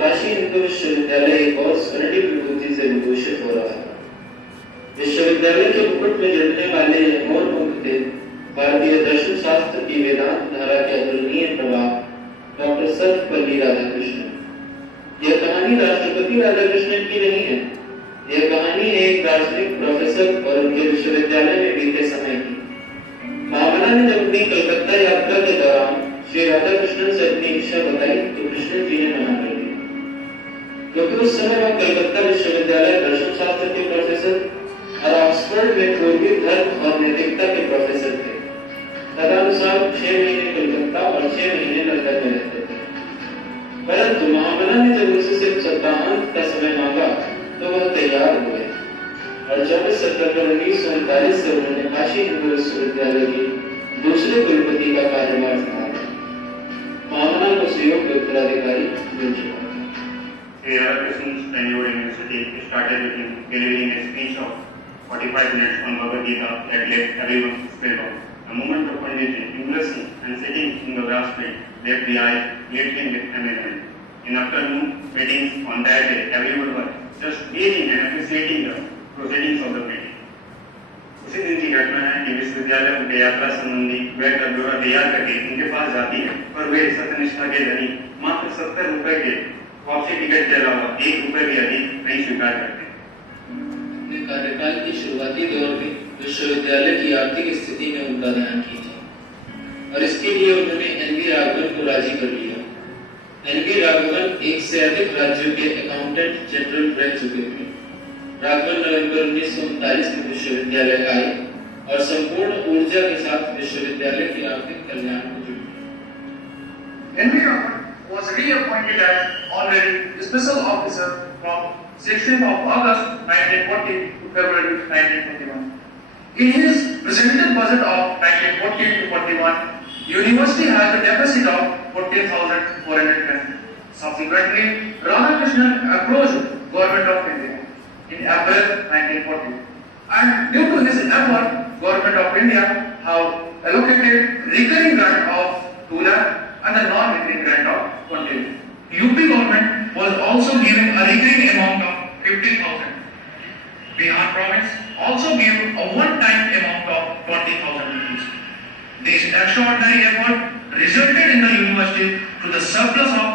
काशी हिंदू विश्वविद्यालय एक और स्वर्णिम विभूति से विभूषित हो रहा था। विश्वविद्यालय के मुकुट में जड़ने वाले यह मोर पंख थे भारतीय दर्शन शास्त्र की वेदांत धारा के अतुलनीय प्रभाव डॉक्टर सर्वपल्ली राधाकृष्णन। यह कहानी राष्ट्रपति राधाकृष्णन की नहीं है, यह कहानी है एक दार्शनिक प्रोफेसर और उनके विश्वविद्यालय में बीते समय की। महामना ने जब अपनी कलकत्ता यात्रा के दौरान श्री राधाकृष्णन से अपनी इच्छा बताई तो कृष्णन जी ने मना कर दिया, क्योंकि उस समय वह कलकत्ता विश्वविद्यालय दर्शन शास्त्र के प्रोफेसर और ऑक्सफोर्ड में पूर्वी धर्म और नैतिकता के प्रोफेसर थे। तदनुसार 6 महीने कलकत्ता और 6 महीने लंदन में रहते थे। परंतु महामना ने जब उनसे सिर्फ सप्ताहांत का समय मांगा तो वह तैयार हुए और 24 सितंबर 1939 से उन्होंने काशी हिंदू विश्वविद्यालय के दूसरे कुलपति का कार्यभार संभाला। महामना को सुयोग्य उत्तराधिकारी मिल चुका था। Radhakrishnan tenure in university started with him delivering a speech of 45 minutes on Bhagavad Gita that left everyone spellbound. A moment of conviction, impressing and sitting in the grass field, left the eye, lit him with amazement. In afternoon meetings on that day, everyone was just gazing and appreciating the proceedings of the meeting. उसी दिन की घटना है कि विश्वविद्यालय उनके यात्रा संबंधी वह का ब्यौरा तैयार करके उनके पास जाती है, पर वे सत्यनिष्ठा के धनी मात्र 70 रुपए के वापसी टिकट के अलावा 1 रुपए भी अधिक नहीं स्वीकार करते। अपने कार्यकाल की शुरुआती दौर में विश्वविद्यालय की आर्थिक स्थिति में उनका ध्यान खींचा और इसके लिए उन्होंने एनवी राघवन को राजी कर लिया। एनवी राघवन एक से अधिक राज्यों के अकाउंटेंट जनरल रह चुके थे। राघवन नवंबर 1939 में विश्वविद्यालय आए और संपूर्ण ऊर्जा के साथ विश्वविद्यालय के आर्थिक कल्याण को जुटे। NV Raghavan was reappointed as honorary special officer from 16th of August 1940 to February 1941. In his presented budget of 1940 to 41, university has a deficit of 14,400 tons. Subsequently, Radhakrishnan approached Government of India in April 1940, and due to his effort, Government of India have allocated recurring grant of 2 lakh and a non-recurring grant of 20 lakh. UP government was also given a recurring amount of 15,000. Bihar province also gave a one-time amount of 20,000 rupees. This extraordinary effort resulted in the university to the surplus of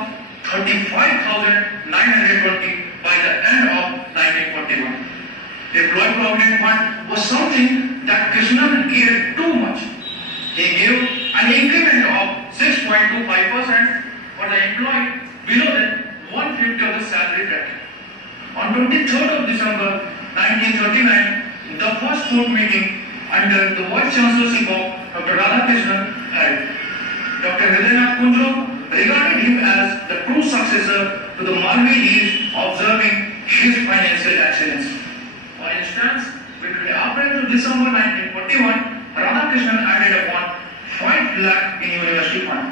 35,920 by the end of 1941. The Employee Provident Fund was something that Krishnan gave too much. He gave an increment of 6.25% for the employee below than 1/50 of the salary bracket. On 23rd of December 1939, the first board meeting under the Vice Chancellorship of Dr. Radhakrishnan held. Dr. Hridaynath Kunjro regarded him as the true successor to the Malvi he is observing his financial excellence. For instance, between April to December 1941, Radhakrishnan added upon 5 lakh in university fund.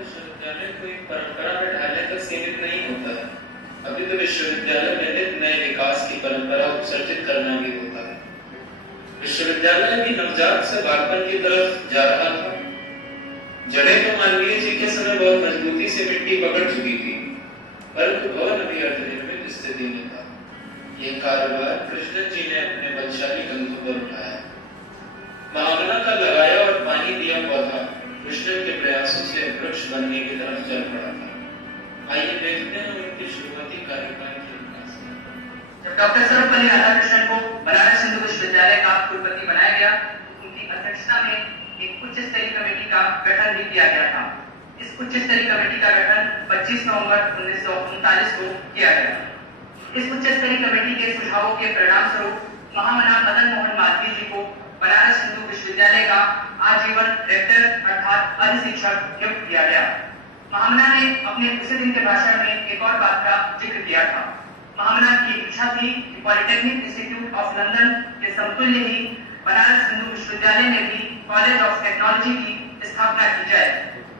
विश्वविद्यालय कोई परंपरा में ढालने तक सीमित नहीं होता है। अभी तो विश्वविद्यालय में नित नए विकास की परंपरा उत्सर्जित करना भी होता है। विश्वविद्यालय भी नवजात से बालपन की तरफ जा रहा था। जड़ें तो मानवीय जी के समय बहुत मजबूती से मिट्टी पकड़ चुकी थी, परंतु भवन अभी अर्धनिर्मित स्थिति में था। यह कारोबार कृष्णन जी ने अपने बलशाली कंधों पर उठाया। महामना का लगाया और पानी दिया पौधा कृष्णन के प्रयासों से वृक्ष बनने की तरफ चल पड़ा था। आइए देखते हैं उनके शुरुआती कार्यकाल की विकास। जब डॉक्टर सर्वपल्ली राधाकृष्णन को बनारस हिंदू विश्वविद्यालय का कुलपति बनाया गया, उनकी अध्यक्षता में एक उच्च स्तरीय कमेटी का गठन भी किया गया था। इस उच्च स्तरीय कमेटी का गठन 25 नवंबर 1939 को किया गया। इस उच्च स्तरीय कमेटी के सुझावों के परिणाम स्वरूप महामना मदन मोहन मालवीय जी को बनारस हिंदू विश्वविद्यालय का आजीवन रेक्टर अर्थात अधिशिक्षक नियुक्त किया गया। महामना ने अपने उसी दिन के भाषण में एक और बात का जिक्र किया था। महामना की इच्छा थी कि पॉलिटेक्निक इंस्टीट्यूट ऑफ लंदन के समतुल्य ही बनारस हिंदू विश्वविद्यालय में भी कॉलेज ऑफ टेक्नोलॉजी की स्थापना की जाए,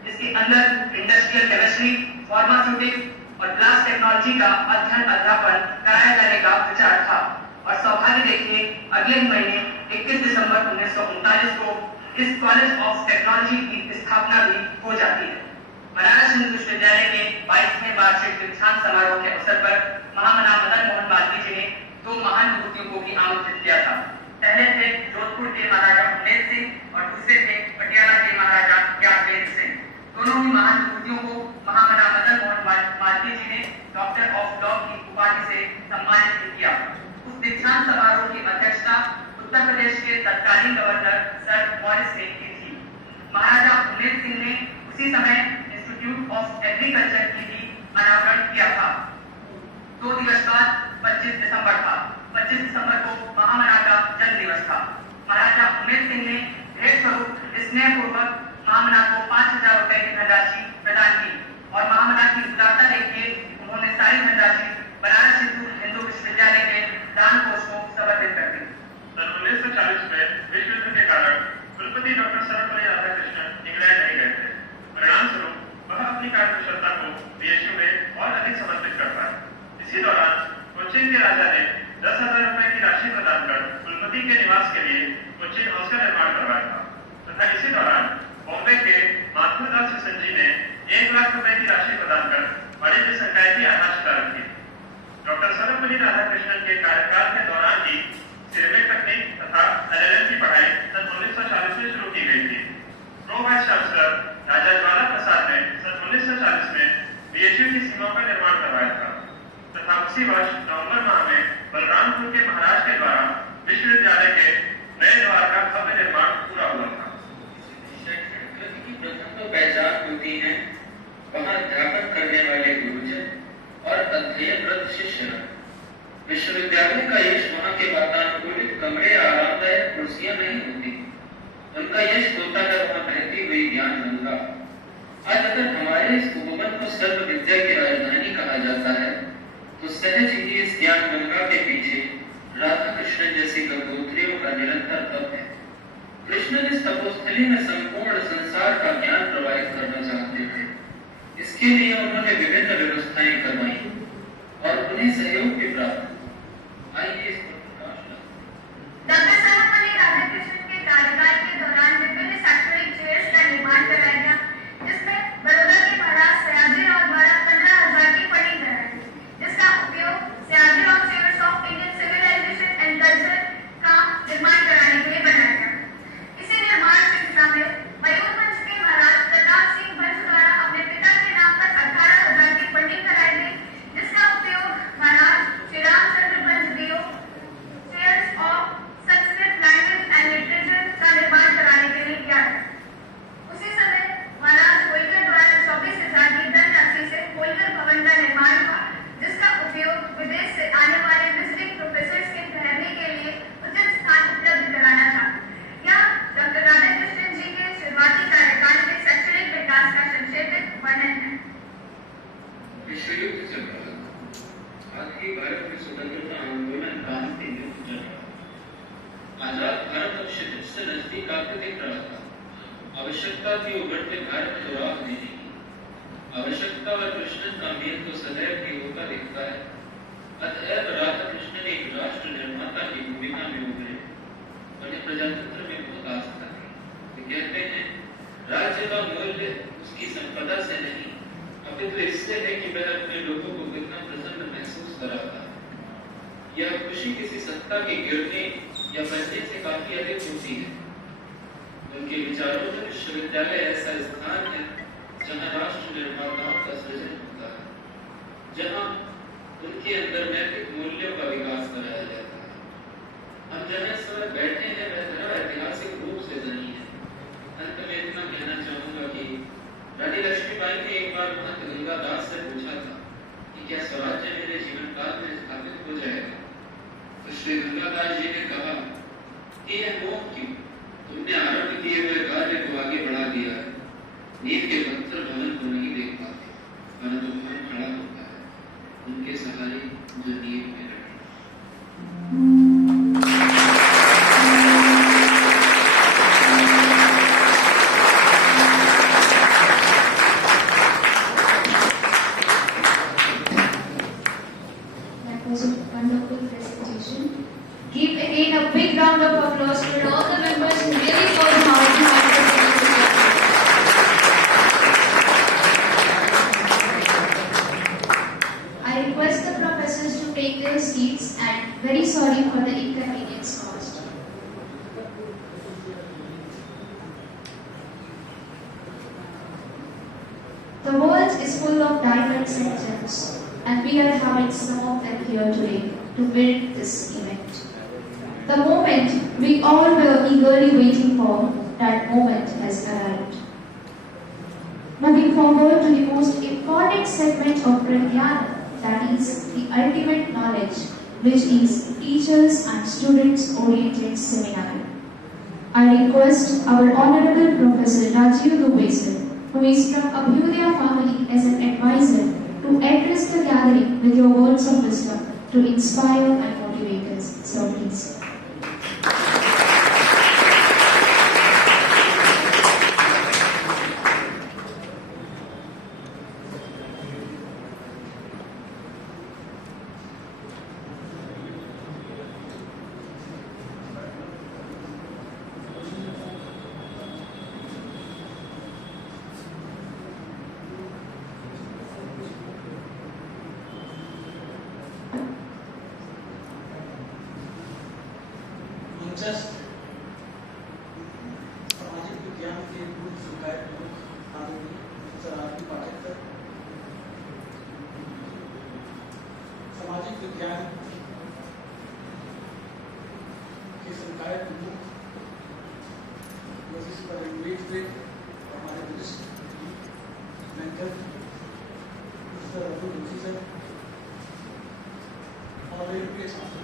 जिसके अंदर इंडस्ट्रियल केमिस्ट्री, फार्मास्यूटिक्स और ग्लास टेक्नोलॉजी का अध्ययन अध्यापन कराया जाने का विचार था। और सौभाग्य देखिए, अगले महीने 21 दिसंबर 1939 को इस कॉलेज ऑफ टेक्नोलॉजी की स्थापना भी हो जाती है। बनारस हिंदू विश्वविद्यालय के 22वें वार्षिक दीक्षांत समारोह के अवसर पर महामना मदन मोहन मालवीय जी ने 2 महान विभूतियों को भी आमंत्रित किया था। पहले थे जोधपुर के महाराजा उन्नेत सिंह और दूसरे थे पटियाला के महाराजा ज्ञानवेंद्र सिंह। दोनों ही महान विभूतियों को महामना मदन मोहन मालवीय जी ने डॉक्टर ऑफ लॉ की उपाधि से सम्मानित भी किया। उस दीक्षांत समारोह की अध्यक्षता उत्तर प्रदेश के तत्कालीन गवर्नर सर मॉरिस ने की थी। महाराजा उन्नेत सिंह ने उसी समय इंस्टीट्यूट ऑफ एग्रीकल्चर की भी अनावरण किया था। 2 दिवस बाद 25 दिसंबर था। 25 दिसंबर को महामना का जन्म दिवस था। महाराजा उन्नेत सिंह ने भेंट स्वरूप स्नेहपूर्वक महामना को 5000 रुपए की धनराशि प्रदान की और महामना की उदारता देखिए उन्होंने सारी धनराशि बनारस हिंदू विश्वविद्यालय के दान कोष को समर्पित कर दी। सन 1940 में विश्व युद्ध के कारण कुलपति डॉक्टर सर्वपल्ली राधाकृष्णन इंग्लैंड नहीं गए थे। परिणाम स्वरूप वह अपनी कार्यकुशलता को बीएचयू में और अधिक समर्पित कर पाए। इसी दौरान कोचीन के राजा ने 10,000 रुपए की राशि प्रदान कर कुलपति के निवास के लिए कोचीन हाउस का निर्माण करवाया था तथा इसी दौरान बॉम्बे के माथुरदास सेशन जी ने 1 लाख रुपए की राशि प्रदान कर वाणिज्य संकाय की आधारशिला रखी। डॉक्टर सर्वपल्ली राधाकृष्णन के कार्यकाल के दौरान ही सिरेमिक तकनीक तथा LLM की पढ़ाई सन 1940 में शुरू की गई थी। प्रो वाइस चांसलर राजा ज्वाला प्रसाद ने सन 1940 में बीएचयू की सीमाओं का निर्माण करवाया था तथा उसी वर्ष नवंबर माह में बलरामपुर के महाराज के द्वारा विश्वविद्यालय के नए द्वार का भव्य निर्माण पूरा हुआ था। शैक्षणिक कृति की प्रथम तो पहचान होती है वहाँ अध्यापन करने वाले गुरुजन और अध्ययनरत शिष्य। विश्वविद्यालय का यश वहाँ के वातानुकूलित कमरे, आरामदायक कुर्सियां नहीं होती, उनका यश होता है वहाँ बहती हुई ज्ञान गंगा। आज अगर हमारे इस उपवन को सर्व विद्या की राजधानी कहा जाता है तो सहज ही इस ज्ञान गंगा के पीछे राधा कृष्ण जैसी गंगोत्रियों का निरंतर तप है। कृष्ण इस तपोस्थली में संपूर्ण संसार का ज्ञान प्रवाहित करना चाहते थे। इसके लिए उन्होंने विभिन्न व्यवस्थाएं करवाई और उन्हें सहयोग भी प्राप्त। आइए इस पर प्रकाश डालें। डॉक्टर सर्वपल्ली राधाकृष्णन के कार्यकाल के दौरान विभिन्न शैक्षणिक चेयर्स का निर्माण कराया गया, जिसमें बड़ौदा के महाराज सयाजी राव द्वारा 15,000 की फंडिंग कराई गई, जिसका उपयोग Sayaji Rao chairs of Indian civilization and culture का निर्माण कराने के लिए बनाया गया। इसी निर्माण श्रृंखला में मयूरभंज के महाराज प्रताप सिंह भंज द्वारा अपने पिता के नाम पर 18,000 की फंडिंग कराई गई, जिसका उपयोग महाराज श्री रामचंद्र भंज दियो chairs of Sanskrit language and literature का निर्माण कराने के लिए किया गया। उसी समय महाराज होलकर द्वारा 24,000 की धनराशि से होलकर भवन का निर्माण हुआ, जिसका उपयोग विदेश से आने वाले विजिटिंग प्रोफेसर्स के ठहरने के लिए उचित स्थान उपलब्ध कराना था। यह डॉक्टर राधाकृष्णन जी के शुरुआती कार्यकाल के शैक्षणिक विकास का संक्षिप्त वर्णन है। विश्व युद्ध चल रहा था। आज ही भारत में स्वतंत्रता आंदोलन क्रांति युद्ध चल रहा था। आजाद भारत अब क्षितिज से नजदीक आकर दिख रहा था। आवश्यकता थी उभरते भारत को राह देने की। आवश्यकता और कृष्णन का मेल तो सदैव भी होता दिखता है। अतएव राधाकृष्णन एक राष्ट्र निर्माता की भूमिका में उभरे। उन्हें प्रजातंत्र में बहुत आस्था थी। वे कहते हैं राज्य का मूल्य उसकी संपदा से नहीं अपितु इससे है कि वह अपने लोगों को कितना प्रसन्न महसूस कराता है। यह खुशी किसी सत्ता के गिरने या बढ़ने से काफी अधिक होती है। उनके विचारों में विश्वविद्यालय ऐसा स्थान है जहाँ राष्ट्र निर्माताओं का सृजन होता है, जहाँ उनके अंदर नैतिक मूल्यों का विकास कराया जाता है। हम जहाँ इस समय बैठे हैं वह जरा ऐतिहासिक रूप से नहीं है। अंत में इतना कहना चाहूंगा कि रानी लक्ष्मीबाई ने एक बार महंत गंगादास से पूछा था कि क्या स्वराज्य मेरे जीवन काल में स्थापित हो जाएगा, तो श्री गंगादास जी ने कहा कि यह मोह क्यों, तुमने आरंभ किए हुए कार्य को आगे बढ़ा दिया है। नींव के पत्थर भवन को नहीं देख पाते, परंतु भवन खड़ा होता है उनके सहारे जो नींव में रखे। Was a wonderful presentation. Give again a big round of applause for all the members who really worked hard to make this presentation. take their seats, and very sorry for the inconvenience caused. The world is full of diamonds and gems, and we are having some of them here today to build this event. The moment we all were eagerly waiting for, that moment has arrived. Moving forward to the most important segment of Pradhyana, that is the ultimate knowledge, which is Teachers and Students Oriented Seminar. I request our Honorable Professor Rajiv Dubey, who is from Abhyudaya family as an advisor, to address the gathering with your words of wisdom to inspire and motivate us. So please. Just सामाजिक विज्ञान के मूल सुधार आदरणीय सराहनीय पाठक, सामाजिक विज्ञान के संकाय प्रमुख पर हमारे वरिष्ठ mentor mister Abdul Joshi sir और मेरे प्रिय छात्र,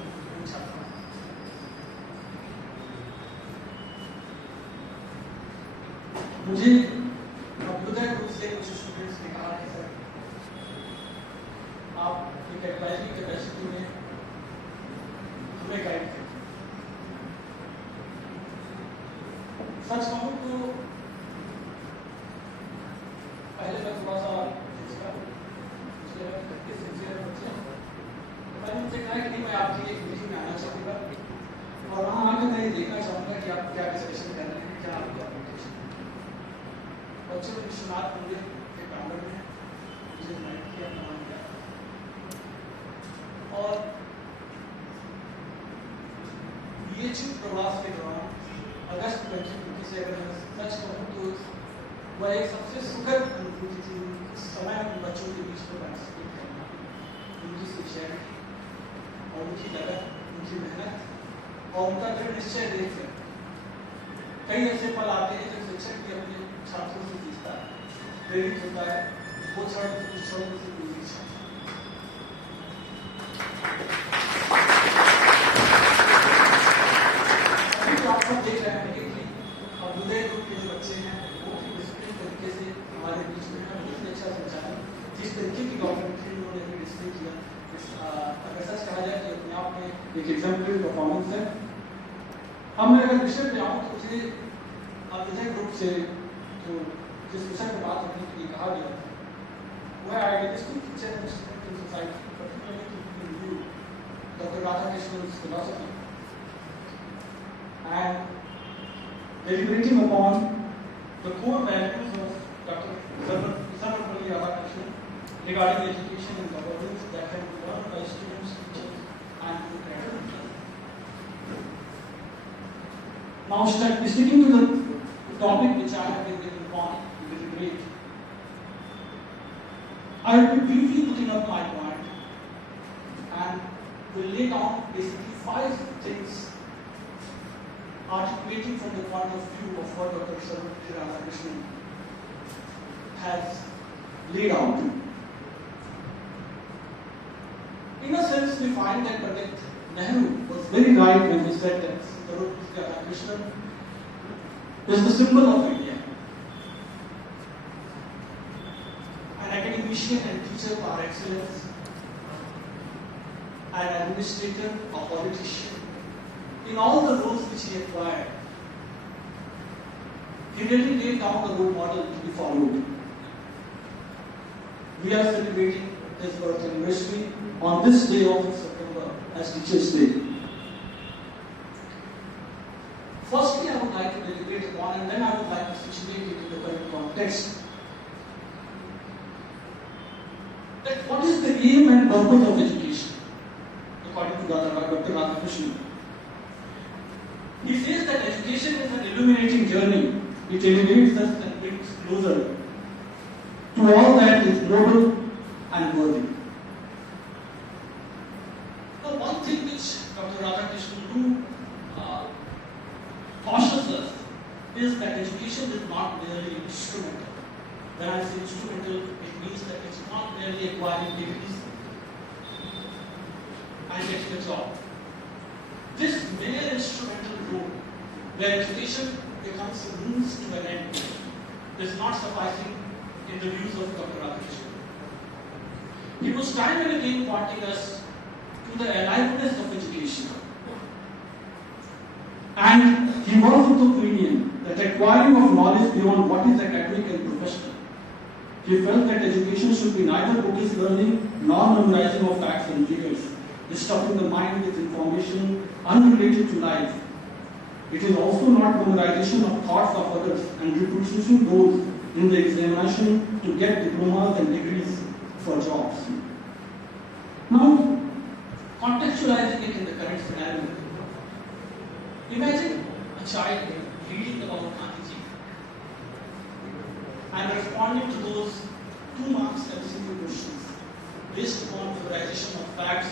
मुझे अभ्युदय ग्रुप से कुछ स्टूडेंट्स ने कहा कि सर आप एक एडवाइजरी कैपेसिटी में हमें गाइड करें। सच कहूँ तो पहले मैं थोड़ा सा मैंने उनसे कहा कि नहीं, मैं आपकी एक मीटिंग में आना चाहूँगा और वहाँ आकर मैं देखना चाहूँगा कि आप क्या डिस्कशन कर रहे हैं, क्या आपका बच्चों ने विश्वनाथ मंदिर के प्रांगण में मुझे इन्वाइट किया, प्रणाम किया और बीएचयू प्रवास के दौरान अगस्त 2020 से अगर मैं सच कहूँ तो वह एक सबसे सुखद अनुभूति थी। उस समय उन बच्चों के बीच में पार्टिसिपेट करना, उनकी सिंसियरिटी और उनकी लगन, उनकी मेहनत और उनका दृढ़ निश्चय देखकर कई ऐसे पल आते हैं जब शिक्षक भी अपने छात्रों से सीखता है, प्रेरित होता है, वो क्षण उस क्षण से कोई आप सब देख रहे हैं कि अभ्युदय ग्रुप के जो बच्चे हैं वो भी डिसिप्लिन तरीके से हमारे बीच में है, बहुत अच्छा संचालन, जिस तरीके की डॉक्यूमेंट्री उन्होंने अभी डिस्प्ले किया, अगर सच कहा जाए कि अपने आप में एक एग्जाम्पलरी परफॉर्मेंस है। अब मैं अगर विषय पे आऊँ तो मुझे अभ्युदय ग्रुप से तो जिस विषय पर बात करने के लिए कहा गया था वह idealistic teacher and student in society, particularly to review doctor Radhakrishnan's philosophy and deliberating upon the core values of Dr. Sarvapalli Radhakrishnan regarding education and governance that can be learned by students, teachers and educators. Now, sticking to the topic which I have been given upon, the debate, I will be briefly putting up my point and will lay down basically 5 things articulating from the point of view of what Dr. Sarvapalli Radhakrishnan has laid out. In a sense, we find that Pandit Nehru was very right when he said that Sarvapalli Radhakrishnan is the symbol of India. An academician and teacher par excellence, an administrator, a politician, in all the roles which he acquired, he really laid down a role model to be followed. We are celebrating his birth anniversary on this day of September as Teachers' Day. Firstly, I would like to deliberate upon, and then I would like to situate it in the current context, that what is the aim and purpose of education? Dr. Radhakrishnan. He says that education is an illuminating journey. It elevates us and brings closer to all that is noble and worthy. Now, one thing which Dr. Radhakrishnan cautions us is that education is not merely instrumental. When I say instrumental, it means that it's not merely acquiring degrees and getting a job. This mere instrumental role, where education becomes a means to an end, is not sufficing in the views of Dr. Radhakrishnan. He was time and again pointing us to the aliveness of education. And he was of the opinion that acquiring of knowledge beyond what is academic and professional. He felt that education should be neither bookish learning nor memorizing of facts and figures, stuffing the mind with information unrelated to life. It is also not memorization of thoughts of others and reproducing those in the examination to get diplomas and degrees for jobs. Now, contextualizing it in the current scenario, imagine a child reading about Gandhiji and responding to those 2 marks MCQ questions based upon memorization of facts.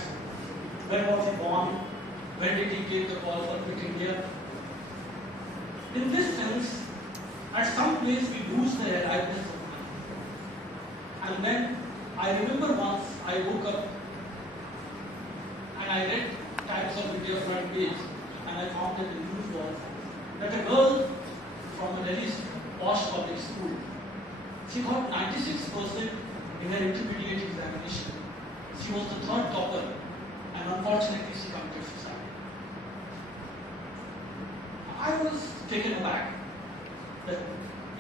When was he born? When did he take the call for Quit India? In this sense, at some place we lose the aliveness of mind. And then I remember once I woke up and I read Times of India front page and I found that the news was that a girl from a Delhi posh public school, she got 96% in her intermediate examination. She was the 3rd topper and unfortunately she committed suicide. I was taken aback that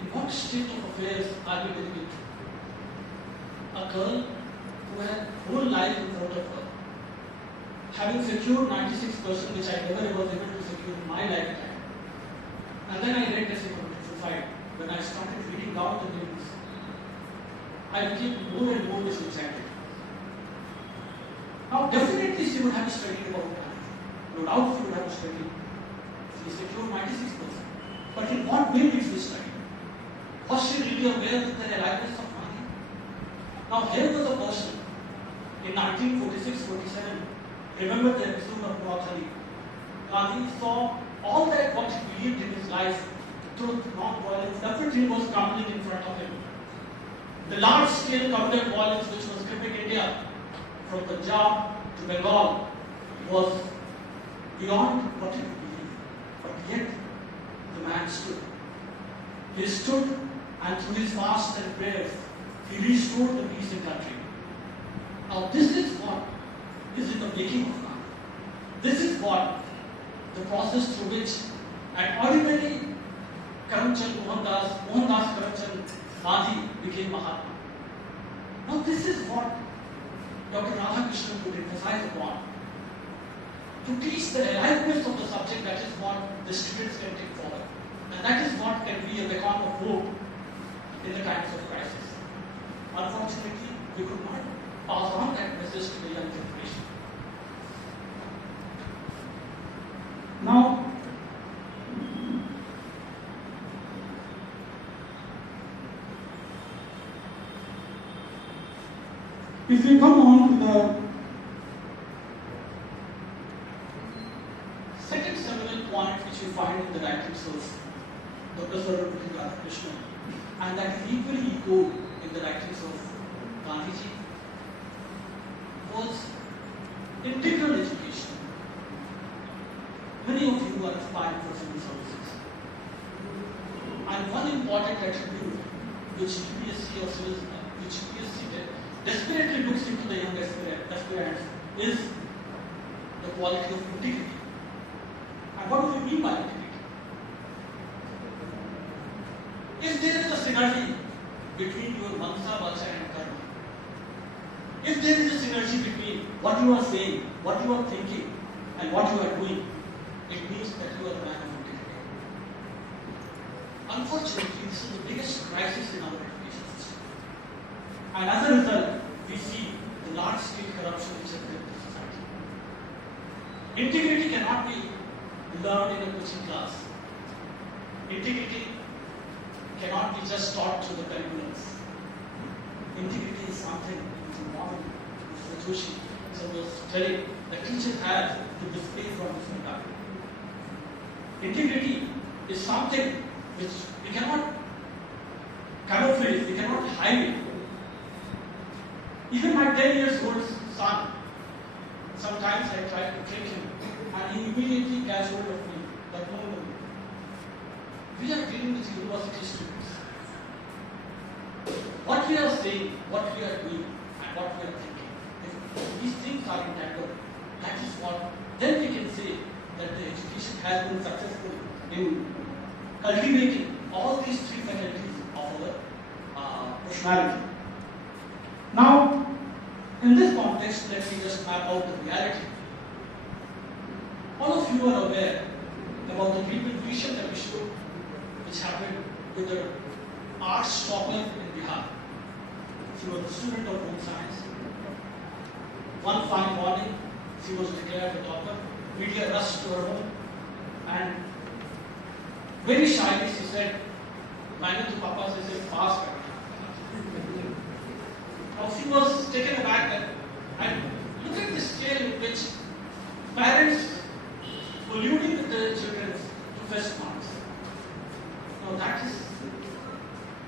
in what state of affairs are we living into? A girl who had whole life in front of her, having secured 96%, which I never was able to secure in my lifetime. And then I read that she committed suicide. When I started reading down the news, I became more and more disenchanted. Now, definitely she would have studied about that. No doubt she would have studied. She secured 96%. But in what way did she study? Was she really aware of the aliveness of Gandhi? Now, here was a person in 1946-47. Remember the episode of Murakami. Gandhi saw all that what he believed in his life, truth, non-violence, everything was crumbling in front of him. The large-scale communal violence which was gripping India from Punjab to Bengal was beyond what he could believe. But yet, the man stood. He stood and through his fasts and prayers, he restored the peace in the country. Now this is what is in the making of Gandhi. This is what the process through which an ordinary Mohandas Karamchand Gandhi became Mahatma. Now this is what Dr. Radhakrishnan would emphasize upon. To teach the aliveness of the subject, that is what the students can take forward. And that is what can be a beacon of hope in the times of crisis. Unfortunately, we could not pass on that message to the young generation. Now, if we come on to the second seminal point which we find in the writings of Dr. Sarvapalli Radhakrishnan, and that is equally echoed in the writings of Gandhiji, was integral education. Many of you are aspiring for civil services. And one important attribute which UPSC or civil, which UPSC desperately looks into the young aspirants is the quality of integrity. And what do we mean by integrity? If there is a synergy between your mansa, vacha and karma, if there is a synergy between what you are saying, what you are thinking, and what you are doing, it means that you are a man of integrity. Unfortunately, this is the biggest crisis in our education system. And as a result, we see the large-scale corruption which has gripped the society. Integrity cannot be learned in a coaching class. Integrity cannot be just taught through the curriculums. Integrity is something which is model, which Joshi was telling the teacher has to display from different time. Integrity is something which we cannot camouflage, we cannot hide it. Even my 10 years old son, sometimes I try to trick him and he immediately gets hold of me. But no, we are dealing with university students. What we are saying, what we are doing, and what we are thinking, if these things are entangled, that is what, then we can say that the education has been successful in cultivating all these three faculties of our personality. Now, in this context, let me just map out the reality. All of you are aware about the recent episode which happened with the arts topper in Bihar. She was a student of home science. One fine morning, she was declared a topper. Media rushed to her home and very shyly she said, "Maine to Papa se pass kar." Now she was taken aback and look at the scale in which parents colluding with their children to fetch marks. Now that is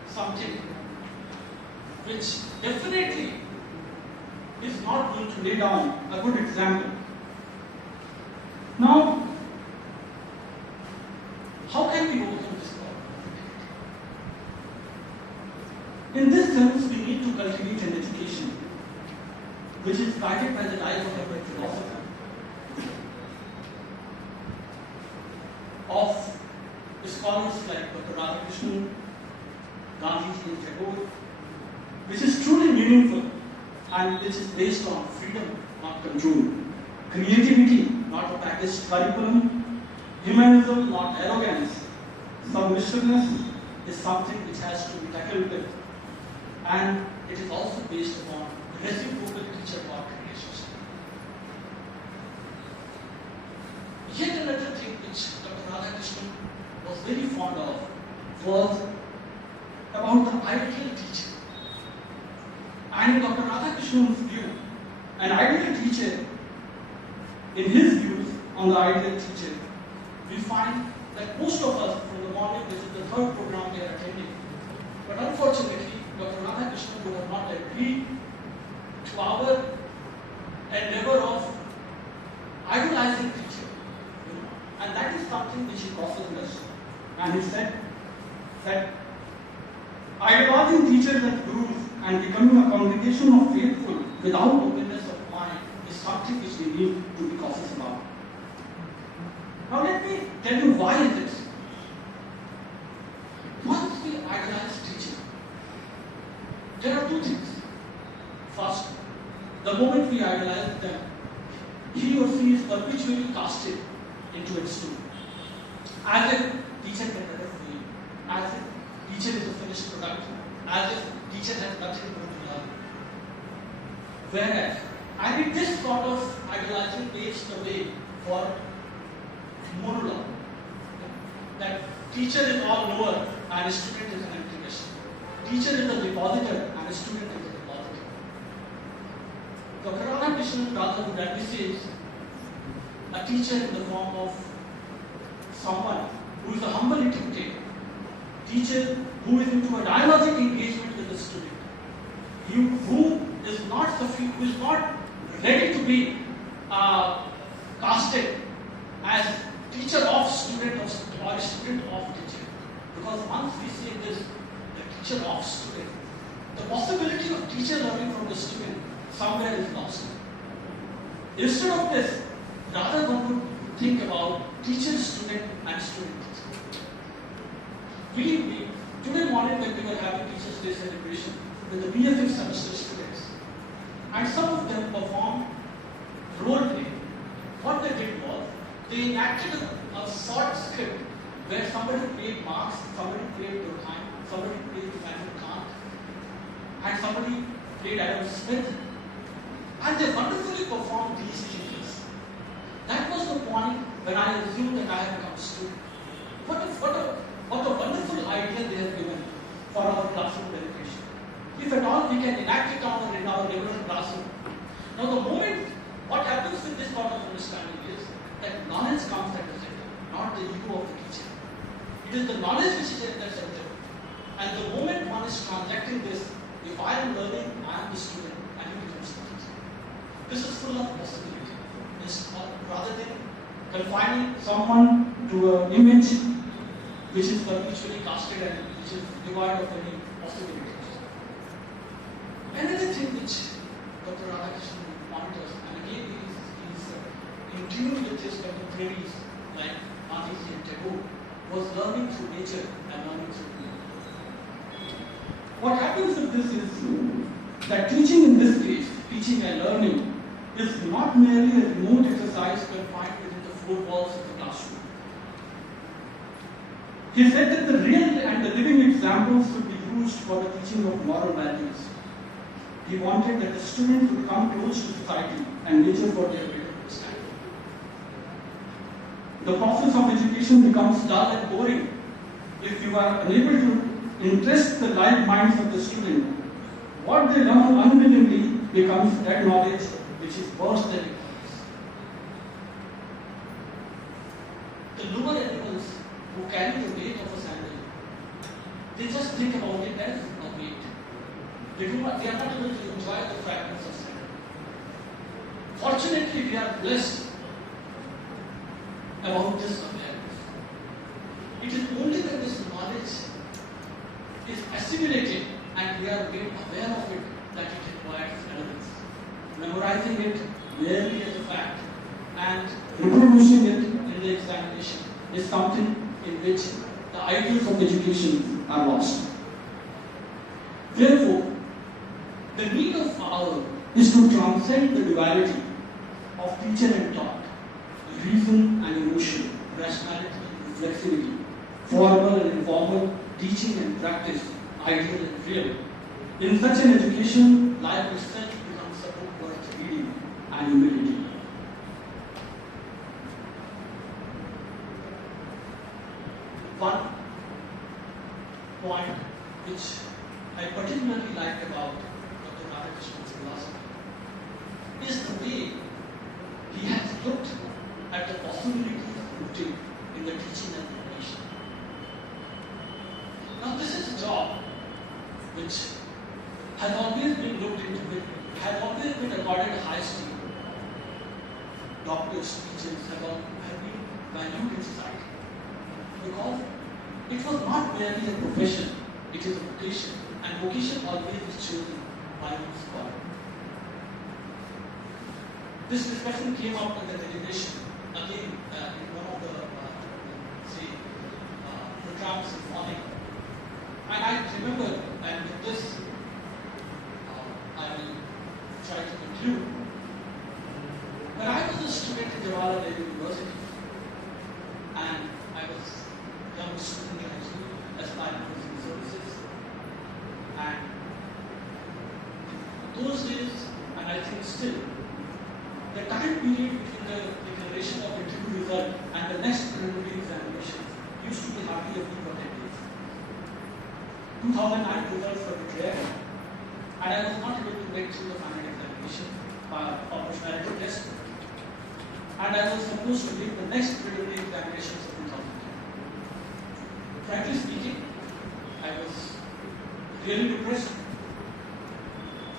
something which definitely is not going to lay down a good example. Now, how can we overcome this problem? In this sense, we need to cultivate an education which is guided by the life of a great philosopher, of scholars like Dr. Radhakrishnan, Gandhiji and Tagore, which is truly meaningful and which is based on freedom, not control, creativity, not a packaged curriculum, humanism, not arrogance, submissiveness is something which has to be tackled with, and it is also based upon reciprocal teacher-taught relationship. Yet another thing which Dr. Radhakrishnan was very fond of was about the ideal teacher. And in Dr. Radhakrishnan's view, an ideal teacher, in his views on the ideal teacher, we find that most of us from the morning, this is the third program we are attending, but unfortunately, Dr. Radhakrishnan would have not agreed to our endeavor of idolizing teacher. And that is something which he cautioned us. And he said that idolizing teachers as gurus and becoming a congregation of faithful without openness of mind is something which we need to be cautious about. Now let me tell you why is it. Once we idolize teacher, there are two things. First, the moment we idolize them, he or she is perpetually casted into a student. As if teacher can never fail, as if teacher is a finished product, as if teacher has nothing more to learn. Whereas, I think this sort of idolizing paves the way for monologue. That teacher is all knower and a student is an empty vessel. Teacher is a depositor and a student is a depositor. Dr. Radhakrishnan rather would advocate a teacher in the form of someone who is a humble intellect, teacher who is into a dialogic engagement with the student, who is not ready to be casted as teacher of student or student of teacher. Because once we say this, the teacher of student, the possibility of teacher learning from the student somewhere is lost. Instead of this, rather one would think about teacher, student and student teacher. Believe me, today morning when we were having Teachers' Day celebration with the BFA semester students, and some of them performed role play, what they did was, they enacted a short script where somebody played Marx, somebody played Durkheim, somebody played Immanuel Kant, and somebody played Adam Smith, and they wonderfully performed these changes. That was when I assume that I have become a student. What a wonderful idea they have given for our classroom education. If at all we can enact it in our regular classroom. Now the moment, what happens with this sort of understanding is that knowledge comes at the center, not the ego of the teacher. It is the knowledge which is at the center. And the moment one is transacting this, if I am learning, I am the student, and you become the teacher. This is full of possibility. Rather than confining someone to an image which is perpetually casted and which is devoid of any possibilities. Another thing which Dr. Radhakrishnan wanted us, and again he is in tune with his contemporaries like Gandhiji and Tagore, was learning through nature and learning through play. What happens with this is that teaching in this case, teaching and learning, is not merely a remote exercise confined within the four walls of the classroom. He said that the real and the living examples should be used for the teaching of moral values. He wanted that the student would come close to society and nature for their better understanding. The process of education becomes dull and boring if you are unable to interest the live minds of the student. What they learn unwillingly becomes dead knowledge, which is worse than ignorance. The lower animals who carry the weight of a sandal, they just think about it as a weight. They are not able to enjoy the fragments of sandal. Fortunately, we are blessed about this awareness. It is only when this knowledge is assimilated and we are made aware of it that it requires relevance. Memorizing it merely as a fact and reproducing it in the examination is something in which the ideals of education are lost. Therefore, the need of hour is to transcend the duality of teacher and taught, reason and emotion, rationality and reflexivity, formal and informal, teaching and practice, ideal and real. In such an education, life itself becomes a book worth reading and humility. One point which I particularly liked about Dr. Radhakrishnan's philosophy is the way he has looked at the possibilities of rooting in the teaching and education. Now this is a job which has always been looked into, has always been accorded a high esteem. Doctors, teachers have been valued in society because it was not merely a profession, it is a vocation, and vocation always is chosen by one's God. This discussion came up in the delegation again in one of the programs in morning. And I remember, and with this I will try to conclude. When I was a student in Jawaharlal Nehru University, and I was a young student graduate aspiring for civil services, and those days, and I think still, the time period between the declaration of interview result and the next preliminary examinations used to be hardly a week or 10 days. 2009 results were declared, and I was not able to get through the final examination of personality test, and I was supposed to give the next preliminary examinations of 2010. Frankly speaking, I was really depressed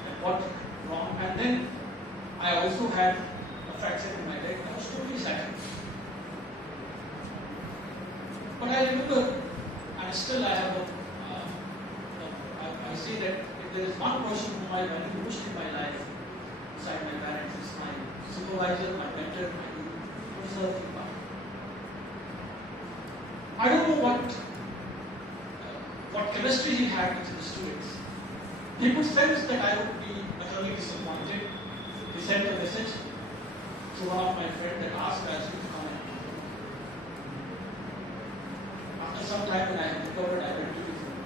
at what went wrong, and then I also had a fracture in my leg. I was totally shattered. But I remember, and still I have I say that if there is one person whom I value most in my life, beside my parents, is my supervisor, my mentor, my guru, Professor Kripa. I don't know what chemistry he had with his students. He could sense that I would be utterly disappointed. He sent a message to one of my friends that asked us to come in. After some time when I had recovered, I went to his room.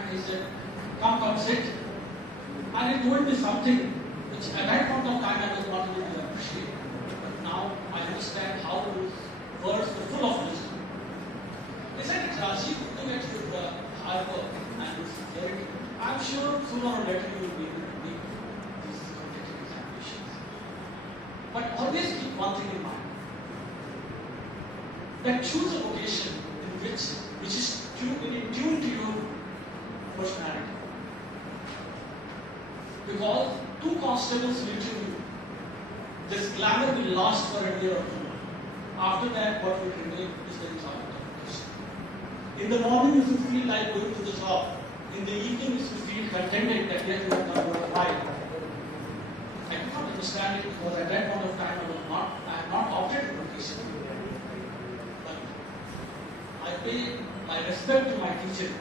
And he said, come sit. And he told me something which at that point of time I was not able to appreciate. But now I understand how those one thing in mind. That choose a vocation which is in tune to your personality. Because two constables will tell you, this glamour will last for a year or two. After that, what will remain is the enjoyment of vocation. In the morning, if you feel like going to the job, in the evening, if you feel contented that yes, you have done your while. I could not understand it because at that point of time I had not opted for vocation. But I pay my respect to my teacher.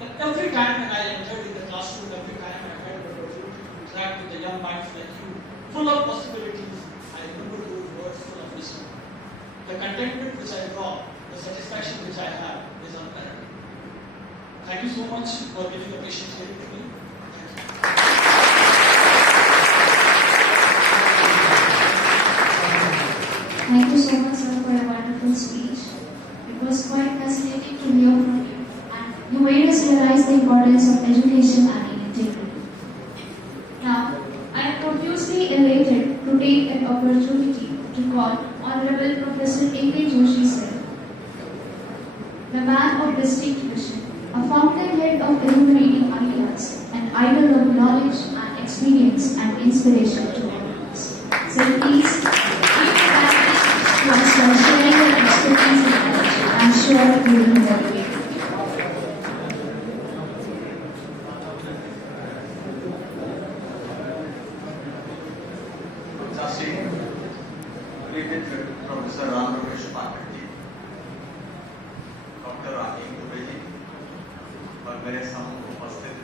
That every time when I entered in the classroom, every time I had the opportunity to interact with the young minds like you, full of possibilities, I remember those words full of wisdom. The contentment which I draw, the satisfaction which I have is unparalleled. Thank you so much for giving the patient hearing to me. Thank you so much, sir, for a wonderful speech. It was quite fascinating to hear from you, and you made us realize the importance of education and integrity. Now, I am profusely elated to take an opportunity to call Honorable Professor A.K. Joshi, sir, the man of distinct vision, a fountainhead of illuminating ideas, an idol of knowledge and experience and inspiration to all of us. So please, to us for sharing your expertise and knowledge. I'm sure you will be motivated. Professor Ram Ramesh Pathak ji, doctor Rajiv Dubey ji और मेरे सम्मुख उपस्थित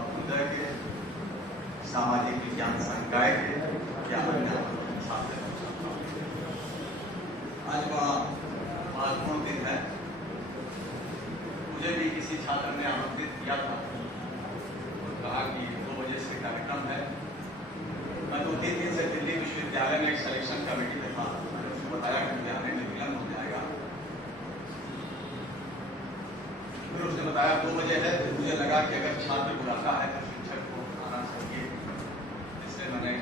अभ्युदय के सामाजिक विज्ञान संकाय के अन्य छात्र। आज बड़ा महत्वपूर्ण दिन है। मुझे भी किसी छात्र ने आमंत्रित किया था और कहा कि 2 बजे से कार्यक्रम है। मैं 2-3 दिन से दिल्ली विश्वविद्यालय में एक सिलेक्शन कमेटी में था। मैंने उसको बताया कि मुझे आने में विलंब हो जाएगा। फिर उसने बताया 2 बजे है, तो मुझे लगा कि अगर छात्र बुलाता है तो शिक्षक को आना चाहिए। इसलिए मैंने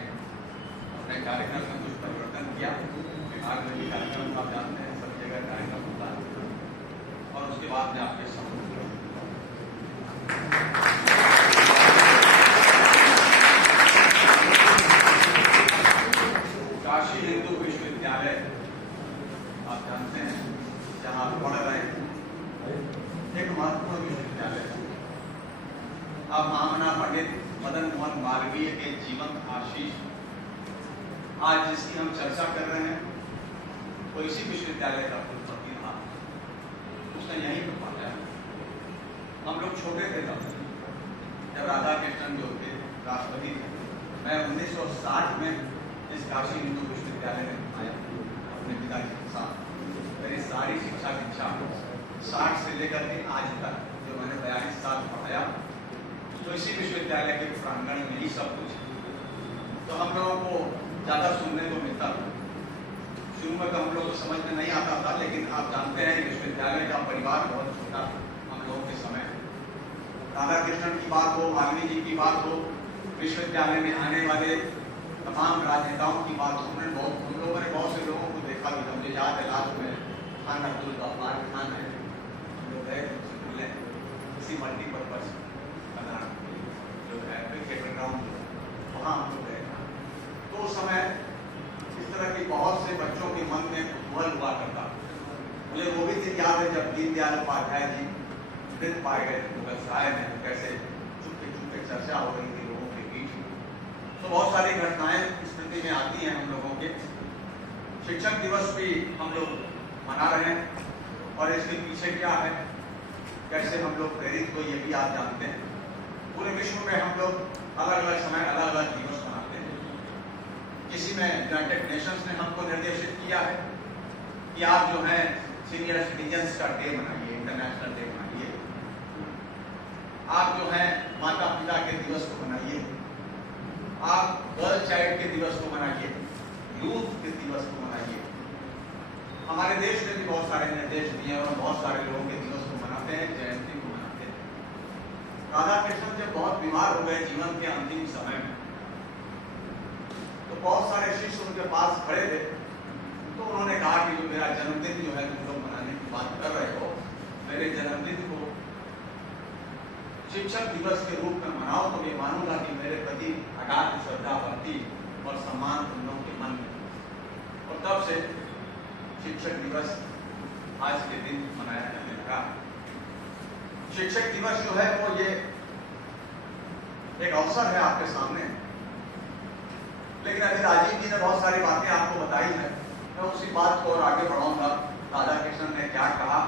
अपने कार्यक्रम में कुछ परिवर्तन किया। विभाग में भी कार्यक्रम आप जानते हैं, सब जगह कार्यक्रम होता है। और उसके बाद में आपके सम्मुख काशी हिंदू विश्वविद्यालय आप जानते हैं, जहां पढ़ रहे हैं, एक महत्वपूर्ण विश्वविद्यालय है। आप महामना पंडित मदन मोहन मालवीय के जीवंत आशीष आज जिसकी हम चर्चा कर रहे हैं, वो इसी विश्वविद्यालय का कुलपति रहा। उसने यहीं पर पढ़ाया। हम लोग छोटे थे तब, जब राधा कृष्णन जो थे राष्ट्रपति थे। मैं 1960 में इस काशी हिंदू विश्वविद्यालय में आया अपने पिताजी के साथ। मेरी सारी शिक्षा दीक्षा 60 से लेकर के आज तक जो मैंने 42 साल पढ़ाया, तो इसी विश्वविद्यालय के प्रांगण में ही सब कुछ। तो हम लोगों को ज्यादा सुनने को मिलता था। शुरू में तो हम लोग को समझ में नहीं आता था, लेकिन आप जानते हैं विश्वविद्यालय का परिवार बहुत छोटा हम लोगों के समय। राधा कृष्णन की बात हो, वाल्मीकि जी की बात हो, विश्वविद्यालय में आने वाले तमाम राजनेताओं की बात हम लोगों ने बहुत से लोगों को देखा भी था। मुझे याद है लास्ट में खान अब्दुल गफ्फार खान है, हम लोग गए बोले किसी मल्टीपर्पज जो है क्रिकेट ग्राउंड, वहाँ हम लोग गए। तो उस समय इस तरह की बहुत से बच्चों के मन में कुतूहल हुआ करता। मुझे वो भी दिन याद है जब दीनदयाल उपाध्याय जी मृत पाए गए थे मुगलसराय में, कैसे चुपके चुपके चर्चा हो रही थी लोगों के बीच। तो बहुत सारी घटनाएं स्मृति में आती हैं हम लोगों के। शिक्षक दिवस भी हम लोग मना रहे हैं, और इसके पीछे क्या है, कैसे हम लोग प्रेरित हो, ये भी आप जानते हैं। पूरे विश्व में हम लोग अलग अलग समय अलग अलग दिवस मनाते हैं। किसी में यूनाइटेड नेशंस ने हमको निर्देशित किया है कि आप जो है सीनियर सिटीजन्स का डे मनाइए, इंटरनेशनल डे मनाइए। आप जो है माता पिता के दिवस को मनाइए, आप गर्ल चाइल्ड के दिवस को मनाइए, यूथ के दिवस को मनाइए। हमारे देश ने भी बहुत सारे निर्देश दिए और बहुत सारे लोगों के दिवस को मनाते हैं, जयंती को मनाते हैं। राधा कृष्णन जब बहुत बीमार हो गए जीवन के अंतिम समय में, तो तो बहुत सारे शिष्य उनके पास खड़े थे। तो उन्होंने कहा कि जो मेरा जन्मदिन जो है तुम लोग मनाने की बात कर रहे हो, मेरे जन्मदिन को शिक्षक दिवस के रूप में मनाओ तो मैं मानूंगा कि मेरे प्रति अगाध श्रद्धा, भक्ति और सम्मान तुम लोगों के मन में। और तब से शिक्षक दिवस आज के दिन मनाया जाने लगा। शिक्षक दिवस जो है वो ये एक अवसर है आपके सामने, लेकिन अभी राजीव जी ने बहुत सारी बातें आपको बताई है, मैं उसी बात को और आगे बढ़ाऊंगा। राधा कृष्ण ने क्या कहा,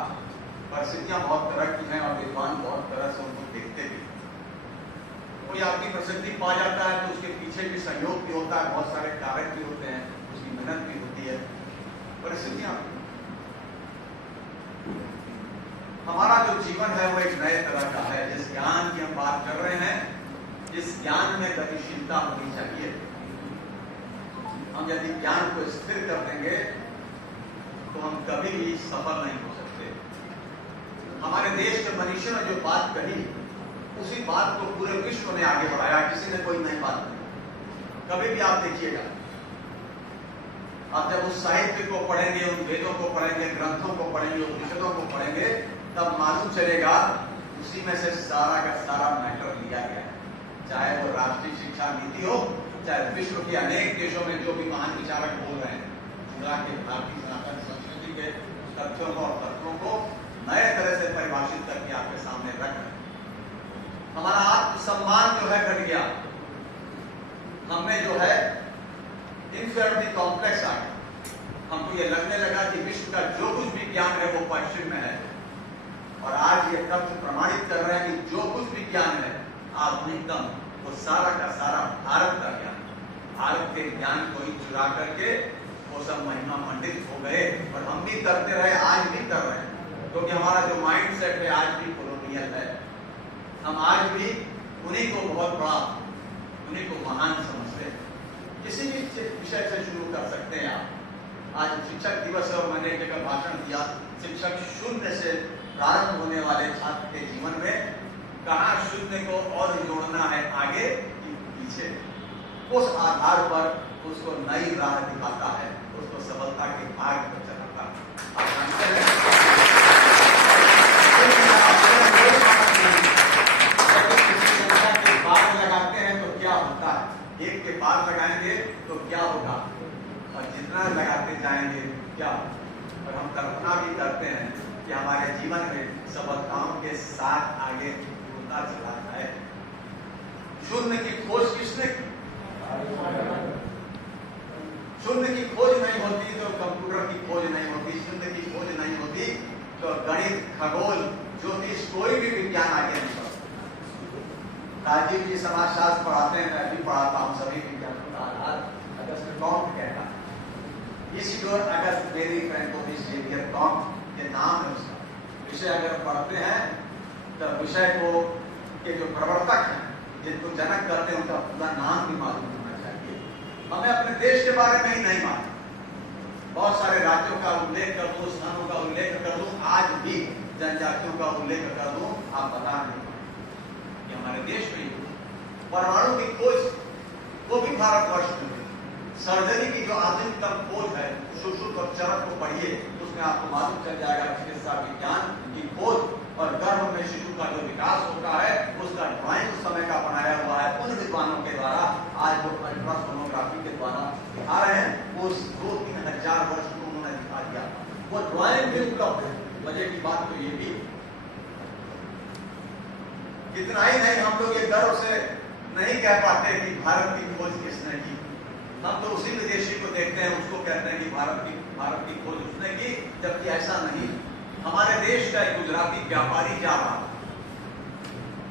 परिस्थितियां बहुत तरह की हैं और विद्वान बहुत तरह से उनको देखते भी। कोई आपकी प्रसिद्धि पा जाता है तो उसके पीछे भी सहयोग भी होता है, बहुत सारे कारक भी होते हैं, उसकी मेहनत भी होती है। परिस्थितियां, हमारा जो जीवन है वो एक नए तरह का है। जिस ज्ञान की हम बात कर रहे हैं, इस ज्ञान में गतिशीलता होनी चाहिए। हम यदि ज्ञान को स्थिर कर देंगे तो हम कभी भी सफल नहीं हो सकते। हमारे देश के मनुष्यों ने जो बात कही, उसी बात को पूरे विश्व ने आगे बढ़ाया, किसी ने कोई नई बात नहीं। कभी भी आप देखिएगा, आप जब उस साहित्य को पढ़ेंगे, उन वेदों को पढ़ेंगे, ग्रंथों को पढ़ेंगे, उपनिषदों को पढ़ेंगे, तब मालूम चलेगा उसी में से सारा का सारा मैटर लिया गया है। चाहे वो राष्ट्रीय शिक्षा नीति हो, चाहे विश्व के अनेक देशों में जो भी महान विचारक बोल रहे हैं, पूरा के भारतीय सनातन संस्कृति के तथ्यों को और तत्वों को नए तरह से परिभाषित करके आपके सामने रख रहे हैं। हमारा आत्मसम्मान जो है घट गया, हमें जो है इंफीरियरिटी कॉम्प्लेक्स आ गया। हमको ये लगने लगा कि विश्व का जो कुछ भी ज्ञान है वो पश्चिम में है, और आज ये तथ्य प्रमाणित कर रहे हैं कि जो कुछ भी ज्ञान है आधुनिकतम, वो सारा का सारा भारत का ज्ञान, भारत के ज्ञान को ही चुरा करके वो सब महिमा मंडित हो गए। और हम भी करते रहे, आज भी कर रहे हैं, क्योंकि हमारा जो माइंड सेट है आज भी कॉलोनियल है। हम आज भी उन्हीं को बहुत बड़ा, उन्हीं को महान समझते हैं। किसी भी विषय से शुरू कर सकते हैं आप। आज शिक्षक दिवस है और मैंने एक जगह भाषण दिया, शिक्षक शून्य से प्रारंभ होने वाले छात्र के जीवन में कहाँ शून्य को और जोड़ना है, आगे कि पीछे, उस आधार पर उसको नई राह दिखाता है, उसको सफलता के मार्ग पर चलाता है। आप जानते हैं के पार लगाते हैं तो क्या होता है, एक के पार लगाएंगे तो क्या होगा, और जितना लगाते जाएंगे क्या। और हम कल्पना भी करते हैं कि हमारे जीवन में सफलताओं के साथ आगे चला है। शून्य की खोज किसने की? शून्य की खोज नहीं होती तो कंप्यूटर की खोज नहीं होती, शून्य की खोज नहीं होती तो गणित, खगोल, ज्योतिष, कोई भी विज्ञान आगे नहीं बढ़ता। राजीव जी समाजशास्त्र पढ़ाते हैं, मैं भी पढ़ाता हूँ। सभी विज्ञानों का आधार अगस्त कॉम्ट कहता है। इसिडोर अगस्त मेरी फ्रैंकोइस जेवियर कॉम्ट, ये नाम है उसका। विषय अगर पढ़ते हैं तो विषय को के जो प्रवर्तक हैं, जिनको जनक करते हैं, उनका पूरा नाम भी मालूम होना चाहिए। हमें अपने देश के बारे में ही नहीं मालूम। बहुत सारे राज्यों का उल्लेख कर दूं, स्थानों का उल्लेख कर दूं, आज भी जनजातियों का उल्लेख कर दूं, आप बता नहीं पाएंगे कि हमारे देश में परमाणु की खोज वो भी भारतवर्ष में हुई। सर्जरी की जो आधुनिकतम खोज है, सुश्रुत और चरक को पढ़िए, उसमें आपको मालूम चल जाएगा चिकित्सा विज्ञान की खोज और गर्भ में शिशु का जो विकास होता है उसका ड्राइंग उस समय का बनाया हुआ है उन विद्वानों के द्वारा। आज वो अल्ट्रासोनोग्राफी के द्वारा दिखा रहे हैं, वो 2-3 हजार वर्ष को उन्होंने दिखा दिया, वो ड्राइंग भी उपलब्ध है। मजे की बात तो ये भी, इतना ही नहीं, हम लोग ये गर्व से नहीं कह पाते कि भारत की खोज किसने की। हम तो उसी विदेशी को देखते हैं, उसको कहते हैं कि भारत की खोज उसने की, जबकि ऐसा नहीं। हमारे देश का एक गुजराती व्यापारी जा रहा,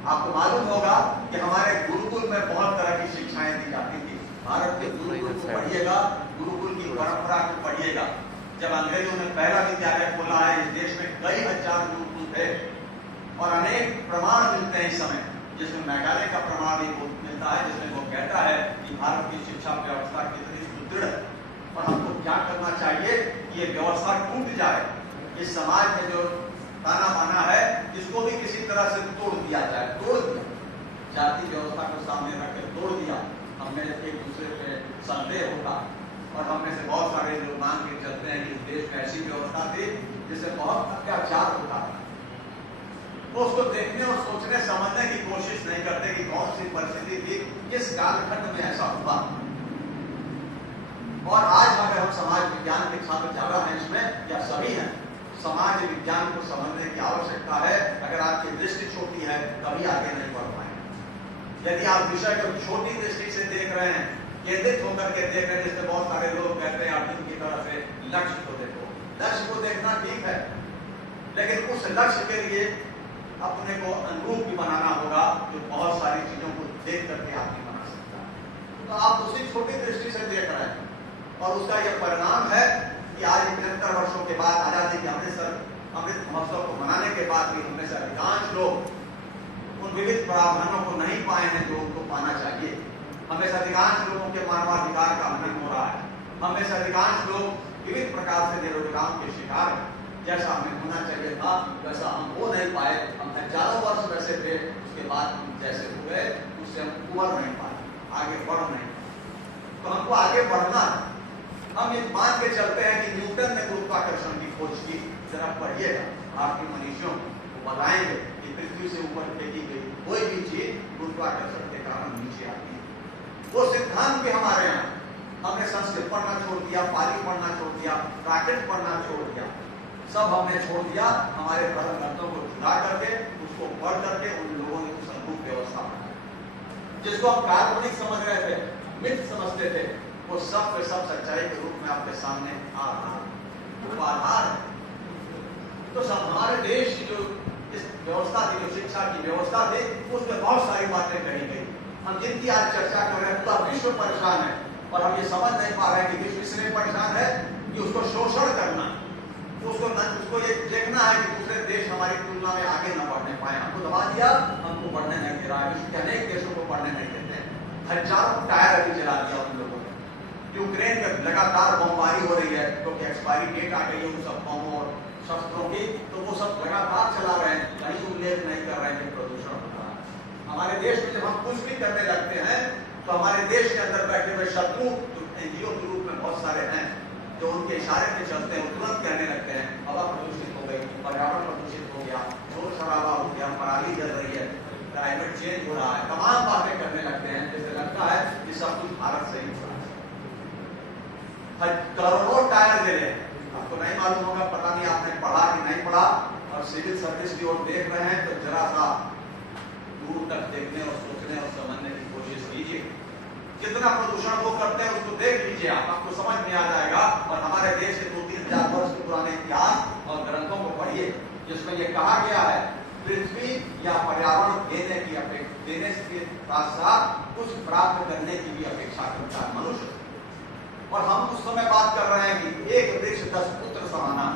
आपको मालूम होगा कि हमारे गुरुकुल में बहुत तरह की शिक्षाएं दी जाती थी। भारत के गुरुकुल को पढ़िएगा, गुरुकुल की परंपरा को पढ़िएगा। जब अंग्रेजों ने पहला विद्यालय खोला है, इस देश में कई हजार गुरुकुल थे और अनेक प्रमाण मिलते हैं इस समय, जिसमें मेघालय का प्रमाण भी मिलता है, जिसमें वो कहता है कि भारत की शिक्षा व्यवस्था कितनी सुदृढ़ है। और हमको क्या करना चाहिए कि ये व्यवस्था टूट जाए, इस समाज में जो ताना बाना है इसको भी किसी तरह से तोड़ दिया जाए। तोड़ दिया, जाति व्यवस्था को सामने रख के तोड़ दिया, हमने एक दूसरे पे संदेह होता और हम में से बहुत सारे लोग मान के चलते हैं कि इस देश में ऐसी व्यवस्था थी जिससे बहुत अत्याचार होता है, तो उसको देखने और सोचने समझने की कोशिश नहीं करते कि कौन सी परिस्थिति थी, किस कालखंड में ऐसा हुआ। और आज अगर हम समाज विज्ञान के छात्र ज्यादा हैं इसमें या सभी हैं, समाज विज्ञान को समझने की आवश्यकता है। अगर आपकी दृष्टि छोटी है तभी आगे नहीं बढ़ पाएंगे। यदि आप विषय को छोटी दृष्टि से देख रहे हैं, केंद्रित होकर के देख रहे हैं, जिससे बहुत सारे लोग कहते हैं अर्जुन की तरह से लक्ष्य को देखो। लक्ष्य को देखना ठीक है, लेकिन उस लक्ष्य के लिए अपने को अनुरूप भी बनाना होगा, जो बहुत सारी चीजों को देख करके आप नहीं बना सकता। तो आप उसी छोटी दृष्टि से देख रहे हैं और उसका यह परिणाम है कि आज 75 वर्षों के बाद आजादी के अमृत महोत्सव को मनाने के बाद भी उनमें से अधिकांश लोग उन विविध प्रावधानों को नहीं पाए हैं जो उनको पाना चाहिए। हमें से अधिकांश लोगों के मानवाधिकार का हनन हो रहा है। हमें से अधिकांश लोग विविध प्रकार से निरोधकाम के शिकार हैं। जैसा हमें होना चाहिए था वैसा हम हो नहीं पाए। हम हजारों वर्ष वैसे थे, उसके बाद हम जैसे हुए उससे हम उबर नहीं पाए, आगे बढ़ नहीं पाए। तो हमको आगे बढ़ना है। हम ये मान के चलते हैं कि न्यूटन ने गुरुत्वाकर्षण की खोज की। जरा पढ़िएगा, भारतीय मनीषियों को बताएंगे कि पृथ्वी से ऊपर फेंकी गई कोई भी चीज गुरुत्वाकर्षण के कारण नीचे आती है। वो सिद्धांत भी हमारे यहाँ, हमने संस्कृत पढ़ना छोड़ दिया, पाली पढ़ना छोड़ दिया, प्राकृत पढ़ना छोड़ दिया, सब हमने छोड़ दिया। हमारे धर्म ग्रंथों को जुड़ा करके उसको पढ़ करके उन लोगों ने उस अनुरूप व्यवस्था बनाई, जिसको हम काल्पनिक समझ रहे थे, मिथ समझते थे, वो सब के सब सच्चाई के रूप में आपके सामने आ रहा है, वो आधार है। तो सब हमारे देश की जो इस व्यवस्था थी, जो शिक्षा की व्यवस्था थी, उसमें बहुत सारी बातें कही गई। हम जिनकी आज चर्चा कर रहे हैं, पूरा विश्व परेशान है और हम ये समझ नहीं पा रहे हैं कि विश्व इसलिए परेशान है कि उसको शोषण करना, उसको ये देखना है कि दूसरे देश हमारी तुलना में आगे न बढ़ने पाए। हमको दबा दिया, हमको बढ़ने नहीं दे रहा है। विश्व के अनेक देशों को बढ़ने नहीं देते हैं। हजारों टायर अभी चला दिया उन लोगों ने। यूक्रेन में लगातार बमबारी हो रही है क्योंकि एक्सपायरी डेट आ गई है उन सब बमों और शस्त्रों की, तो वो सब लगातार चला रहे हैं, कहीं उल्लेख नहीं कर रहे हैं कि प्रदूषण हो रहा है। हमारे देश में जब हम कुछ भी करने लगते हैं तो हमारे देश के अंदर बैठे हुए शत्रु जो एनजीओ के रूप में बहुत सारे हैं, जो उनके इशारे पे चलते हैं, वो तुरंत कहने लगते हैं हवा प्रदूषित हो गई, पर्यावरण प्रदूषित हो गया, शोर शराबा हो गया, पराली जल रही है, क्लाइमेट चेंज हो रहा है, तमाम बातें करने लगते हैं। जैसे लगता है कि सब कुछ भारत से ही हो रहा है। करोड़ों टायर दे रहे हैं, आपको नहीं मालूम होगा, पता नहीं आपने पढ़ा कि नहीं पढ़ा, और सिविल सर्विस की ओर देख रहे हैं तो जरा सा दूर तक देखने और सोचने और समझने की कोशिश कीजिए। जितना प्रदूषण वो करते हैं उसको देख लीजिए, आपको समझ में आ जाएगा। और हमारे देश के 2-3 हजार वर्ष के पुराने इतिहास और ग्रंथों को पढ़िए, जिसमें यह कहा गया है पृथ्वी या पर्यावरण देने के साथ साथ कुछ प्राप्त करने की भी अपेक्षा करता है मनुष्य। और हम उस समय बात कर रहे हैं कि एक वृक्ष 10 पुत्र समाना।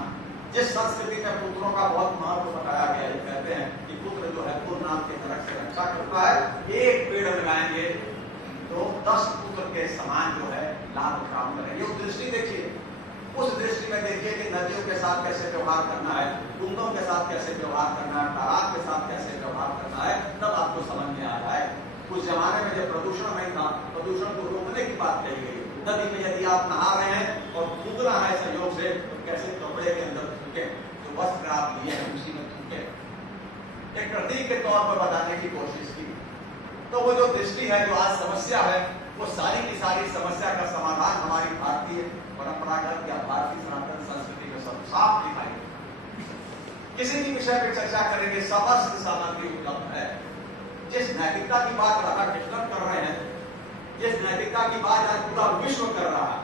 जिस संस्कृति में पुत्रों का बहुत महत्व बताया गया है, कहते हैं कि पुत्र जो है पूर्ण नाम के नरक से रक्षा करता है। एक पेड़ लगाएंगे तो 10 पुत्र के समान जो है लाभ प्राप्त करेंगे। उस दृष्टि देखिए, उस दृष्टि में देखिए कि नदियों के साथ कैसे व्यवहार करना है, कुंडों के साथ कैसे व्यवहार करना है, तालाब के साथ कैसे व्यवहार करना है, तब आपको समझ में आ जाए। उस जमाने में जब प्रदूषण नहीं था, प्रदूषण को रोकने की बात कही गई। नदी में यदि आप नहा रहे हैं और थूकना है संयोग से, तो कैसे कपड़े के अंदर थूके, जो वस्त्र आप लिए हैं उसी में थूके, एक प्रतीक के तौर पर बताने की कोशिश की। तो वो जो दृष्टि है, जो आज समस्या है, वो सारी की सारी समस्या का समाधान हमारी भारतीय परंपरागत या भारतीय सनातन संस्कृति में सब साफ दिखाई देता। किसी भी विषय पर चर्चा करेंगे, समस्त सामग्री उपलब्ध है। जिस नैतिकता की बात राधा कृष्णन कर रहे हैं, जिस नैतिकता की बात आज पूरा विश्व कर रहा है,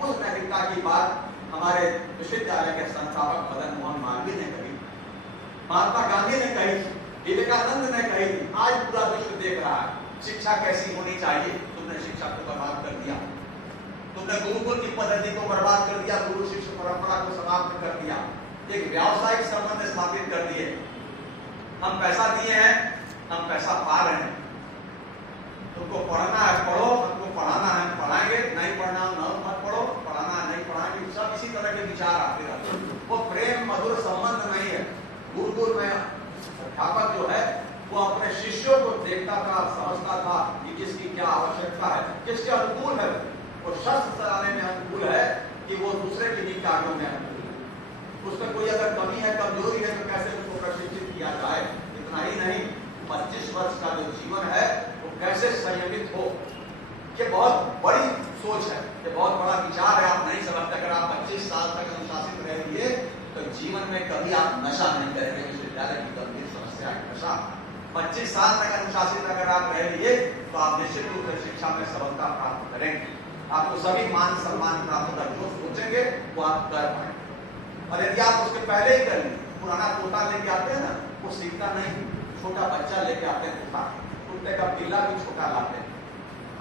उस नैतिकता की बात हमारे विश्वविद्यालय के संस्थापक मदन मोहन मालवीय ने कही, महात्मा गांधी ने कही, विवेकानंद ने कही। आज पूरा विश्व देख रहा है शिक्षा कैसी होनी चाहिए। तुमने शिक्षा को बर्बाद कर दिया, तुमने गुरुकुल की पद्धति को बर्बाद कर दिया, गुरु शिष्य परंपरा को समाप्त कर दिया, एक व्यावसायिक संबंध स्थापित कर दिए। हम पैसा दिए हैं, हम पैसा पा रहे हैं। तुमको पढ़ना है पढ़ो, हमको पढ़ाना है पढ़ाएंगे, नहीं पढ़ना न मत पढ़ो, पढ़ाना है नहीं पढ़ाएंगे, सब इसी तरह के विचार आते रहते हैं। वो प्रेम मधुर संबंध नहीं है। गुरुकुल में अध्यापक जो है वो अपने शिष्यों को देखता था, समझता था कि किसकी क्या आवश्यकता है, किसके अनुकूल है, वो कार्यों में उसमें कोई अगर कमी है, कमजोरी है, तो कैसे उसको प्रशिक्षित किया जाए। इतना ही नहीं, 25 वर्ष का जो जीवन है वो कैसे संयमित हो, ये बहुत बड़ी सोच है, ये बहुत बड़ा विचार है। आप नहीं समझते, अगर आप 25 साल तक अनुशासित रहेंगे तो जीवन में कभी आप नशा नहीं करेंगे। विश्वविद्यालय की गंभीर समस्या है नशा। 25 साल तक अनुशासित अगर आप रहेंगे तो आप निश्चित रूप से शिक्षा में सफलता प्राप्त करेंगे। आपको सभी मान सम्मान प्राप्त कर जो सोचेंगे वो आप कर पाएंगे। और यदि आप उसके पहले ही करेंगे, पुराना तोता लेके आते हैं ना, वो सीखता नहीं, छोटा बच्चा लेके आते हैं तोता, कुत्ते का पिल्ला भी छोटा लाते हैं।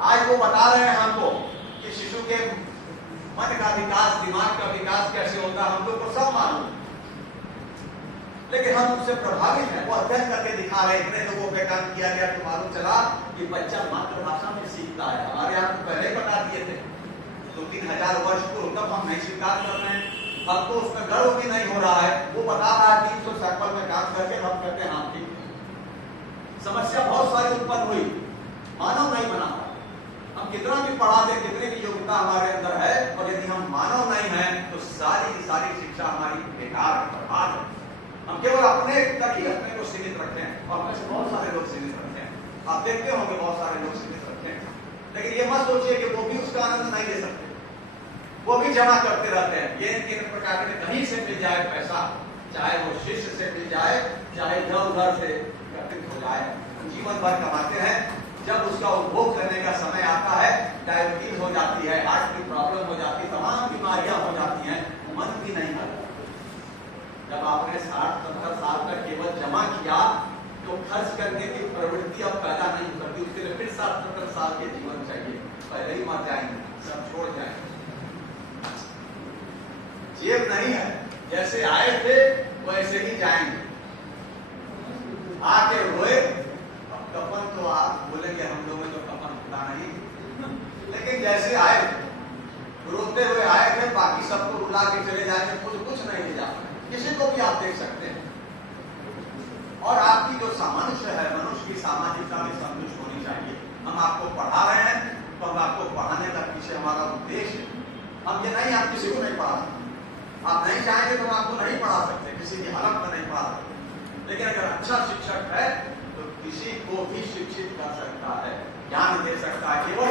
आज वो बता रहे हैं हमको कि शिशु के मन का विकास, दिमाग का विकास कैसे होता है, हम लोग को सब मालूम, लेकिन हम उससे प्रभावित हैं। वो अध्ययन करके दिखा रहे, इतने लोगों पे काम किया गया तो मालूम चला कि बच्चा मातृभाषा में सीखता है। हमारे यहाँ तो पहले बता दिए थे, 2-3 हजार वर्ष पूर्व, तब हम नहीं स्वीकार कर रहे हैं। अब तो उसमें गर्व भी नहीं हो रहा है। वो बता रहा है 300 सैंपल में काम करके हम कहते हैं हाँ ठीक। समस्या बहुत सारी उत्पन्न हुई, मानव नहीं बना पाए। हम कितना भी पढ़ा दें, कितनी भी योग्यता हमारे अंदर है, और यदि हम मानव नहीं हैं तो सारी की सारी शिक्षा हमारी बेकार है, बर्बाद है। हम केवल अपने तक ही अपने को सीमित रखते हैं, और अपने से बहुत सारे लोग सीमित रखते हैं। आप देखते होंगे बहुत सारे लोग सीमित रखते हैं, लेकिन ये मत सोचिए कि वो भी उसका आनंद नहीं ले सकते, वो भी जमा करते रहते हैं। ये इन प्रकार के कहीं से मिल जाए पैसा, चाहे वो शिष्य से मिल जाए, चाहे इधर उधर से एकत्रित हो जाए, जीवन भर कमाते हैं। जब उसका उपभोग करने का समय आता है, डायबिटीज हो जाती है, हार्ट की प्रॉब्लम हो जाती है, तमाम बीमारियां हो जाती हैं, मन भी नहीं करता। जब आपने 60-70 साल तक केवल जमा किया तो खर्च करने की प्रवृत्ति अब पैदा नहीं करती। उसके लिए फिर 60-70 साल के जीवन चाहिए, पहले ही मर जाएंगे, सब छोड़ जाएंगे। जेब नहीं है, जैसे आए थे वैसे ही जाएंगे। आके रोए, कफन तो आप बोलेंगे हम लोगों ने तो कफन खुदा नहीं, लेकिन जैसे आए रोते हुए आए थे, बाकी सबको रुला के चले जाएंगे, कुछ नहीं ले जाते। किसी को भी आप देख सकते हैं। और आपकी जो सामंजस्य है, मनुष्य की सामाजिकता में संतुष्ट होनी चाहिए। हम आपको पढ़ा रहे हैं तो हम आपको पढ़ाने का पीछे हमारा उद्देश्य है। हम ये नहीं, आप किसी को नहीं पढ़ा सकते, आप नहीं चाहेंगे तो हम आपको नहीं पढ़ा सकते, किसी की हालत में नहीं पढ़ा सकते। लेकिन अगर अच्छा शिक्षक है तो किसी को भी शिक्षित कर सकता है, ज्ञान दे सकता है। केवल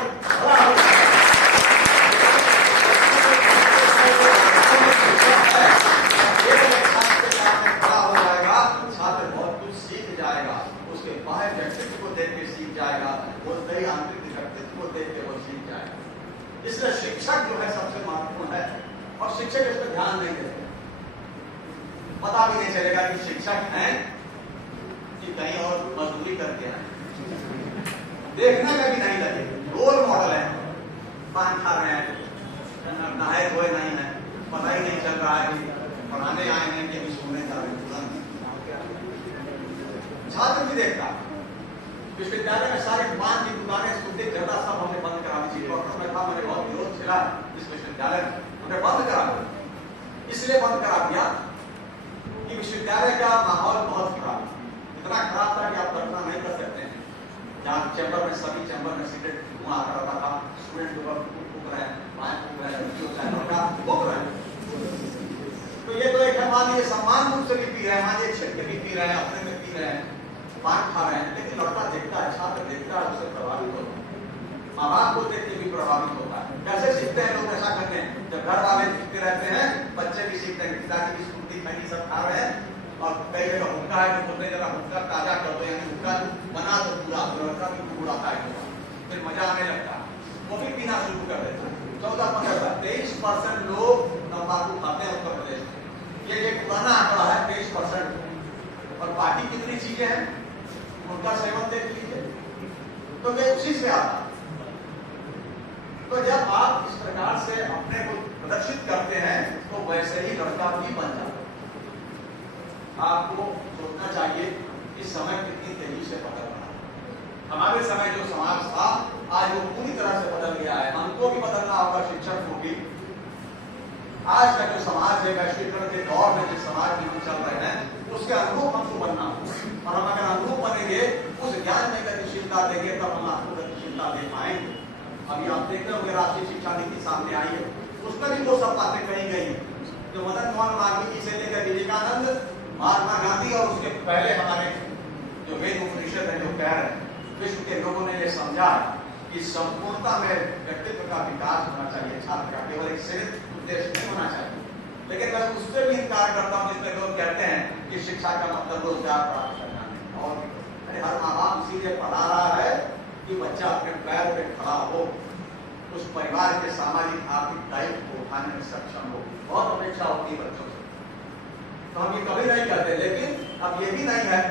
इसलिए शिक्षक जो है सबसे महत्वपूर्ण है, और शिक्षक इस पर ध्यान नहीं देते। पता भी नहीं चलेगा कि शिक्षक हैं कि कहीं और मजदूरी करते हैं, देखने में भी नहीं लगे। रोल मॉडल है, पान खा रहे हैं, नहाए धोए नहीं है, पता ही नहीं चल रहा है कि पढ़ाने आए हैं कि अभी सुनने जा रहे हैं। छात्र भी देखता, विश्वविद्यालय में सारी पान की दुकानें, सुनते ज्यादा सब हमने बंद करा दी। डॉक्टर में था, मैंने बहुत विरोध किया इस विश्वविद्यालय में, हमने बंद करा दिया। इसलिए बंद करा दिया कि विश्वविद्यालय का माहौल बहुत खराब, इतना खराब था कि आप कल्पना नहीं कर सकते हैं। जहाँ चैम्बर में, सभी चैम्बर में सिगरेट धुआं आ रहा था, स्टूडेंट लोग फूक रहे हैं, बाएं फूक रहे हैं, फूक रहे हैं। तो ये तो एक मान लीजिए सम्मान रूप से भी पी रहे हैं, मान लीजिए छिड़ के भी पी रहे हैं, अपने में पी रहे हैं, पान खा रहे हैं, लेकिन लड़का देखता है, छात्र देखता है, उससे प्रभावित होता है। माँ बाप को देख के भी प्रभावित होता है। कैसे सीखते हैं लोग ऐसा करते हैं? जब घर वाले सीखते रहते हैं, बच्चे भी सीखते हैं। पिताजी की स्मृति खैनी सब खा रहे हैं, और कई जगह हुक्का है, तो जरा हुक्का ताजा कर दो, यानी हुक्का बना तो पूरा लड़का भी उड़ाता है, फिर मजा आने लगता है, वो भी पीना शुरू कर देता है। 14-15 23% लोग तंबाकू खाते हैं उत्तर प्रदेश में। ये एक पुराना आंकड़ा है, 23%। और बाकी कितनी चीजें हैं उनका सेवन देख लीजिए, तो वे उसी से आता है। तो जब आप इस प्रकार से अपने को प्रदर्शित करते हैं तो वैसे ही लड़का भी बन जाता है। आपको सोचना चाहिए कि समय कितनी तेजी से बदल रहा है। हमारे समय जो समाज था आज वो पूरी तरह से बदल गया है। हमको भी बदलना होगा, शिक्षक को भी। आज का जो समाज है, वैश्वीकरण के दौर में जिस समाज में हम चल रहे हैं, उसके अनुरूप हमको बनना होगा। और हम अगर अनुरूप बनेंगे, उस ज्ञान में गतिशीलता देंगे, तब हम आपको गतिशीलता दे पाएंगे। अभी आप देखते होंगे राष्ट्रीय शिक्षा नीति सामने आई है, उसमें भी वो सब बातें कही गई है। जो मदन मोहन मालवीय से लेकर विवेकानंद, महात्मा गांधी और उसके पहले हमारे जो वेद उपनिषद है जो कह रहे हैं, विश्व के लोगों ने ये समझा कि संपूर्णता में व्यक्तित्व का विकास होना चाहिए, छात्र का केवल एक सीमित उद्देश्य नहीं होना चाहिए। लेकिन मैं उससे भी इनकार करता हूँ जिसमें लोग कहते हैं कि शिक्षा का मतलब रोजगार प्राप्त करना है। और अरे हर माँ बाप इसीलिए पढ़ा रहा है कि बच्चा अपने पैर पे खड़ा हो, उस परिवार के सामाजिक आर्थिक दायित्व को उठाने में सक्षम हो। बहुत अपेक्षा होती है बच्चों से, तो हम ये कभी नहीं करते। लेकिन अब ये भी नहीं है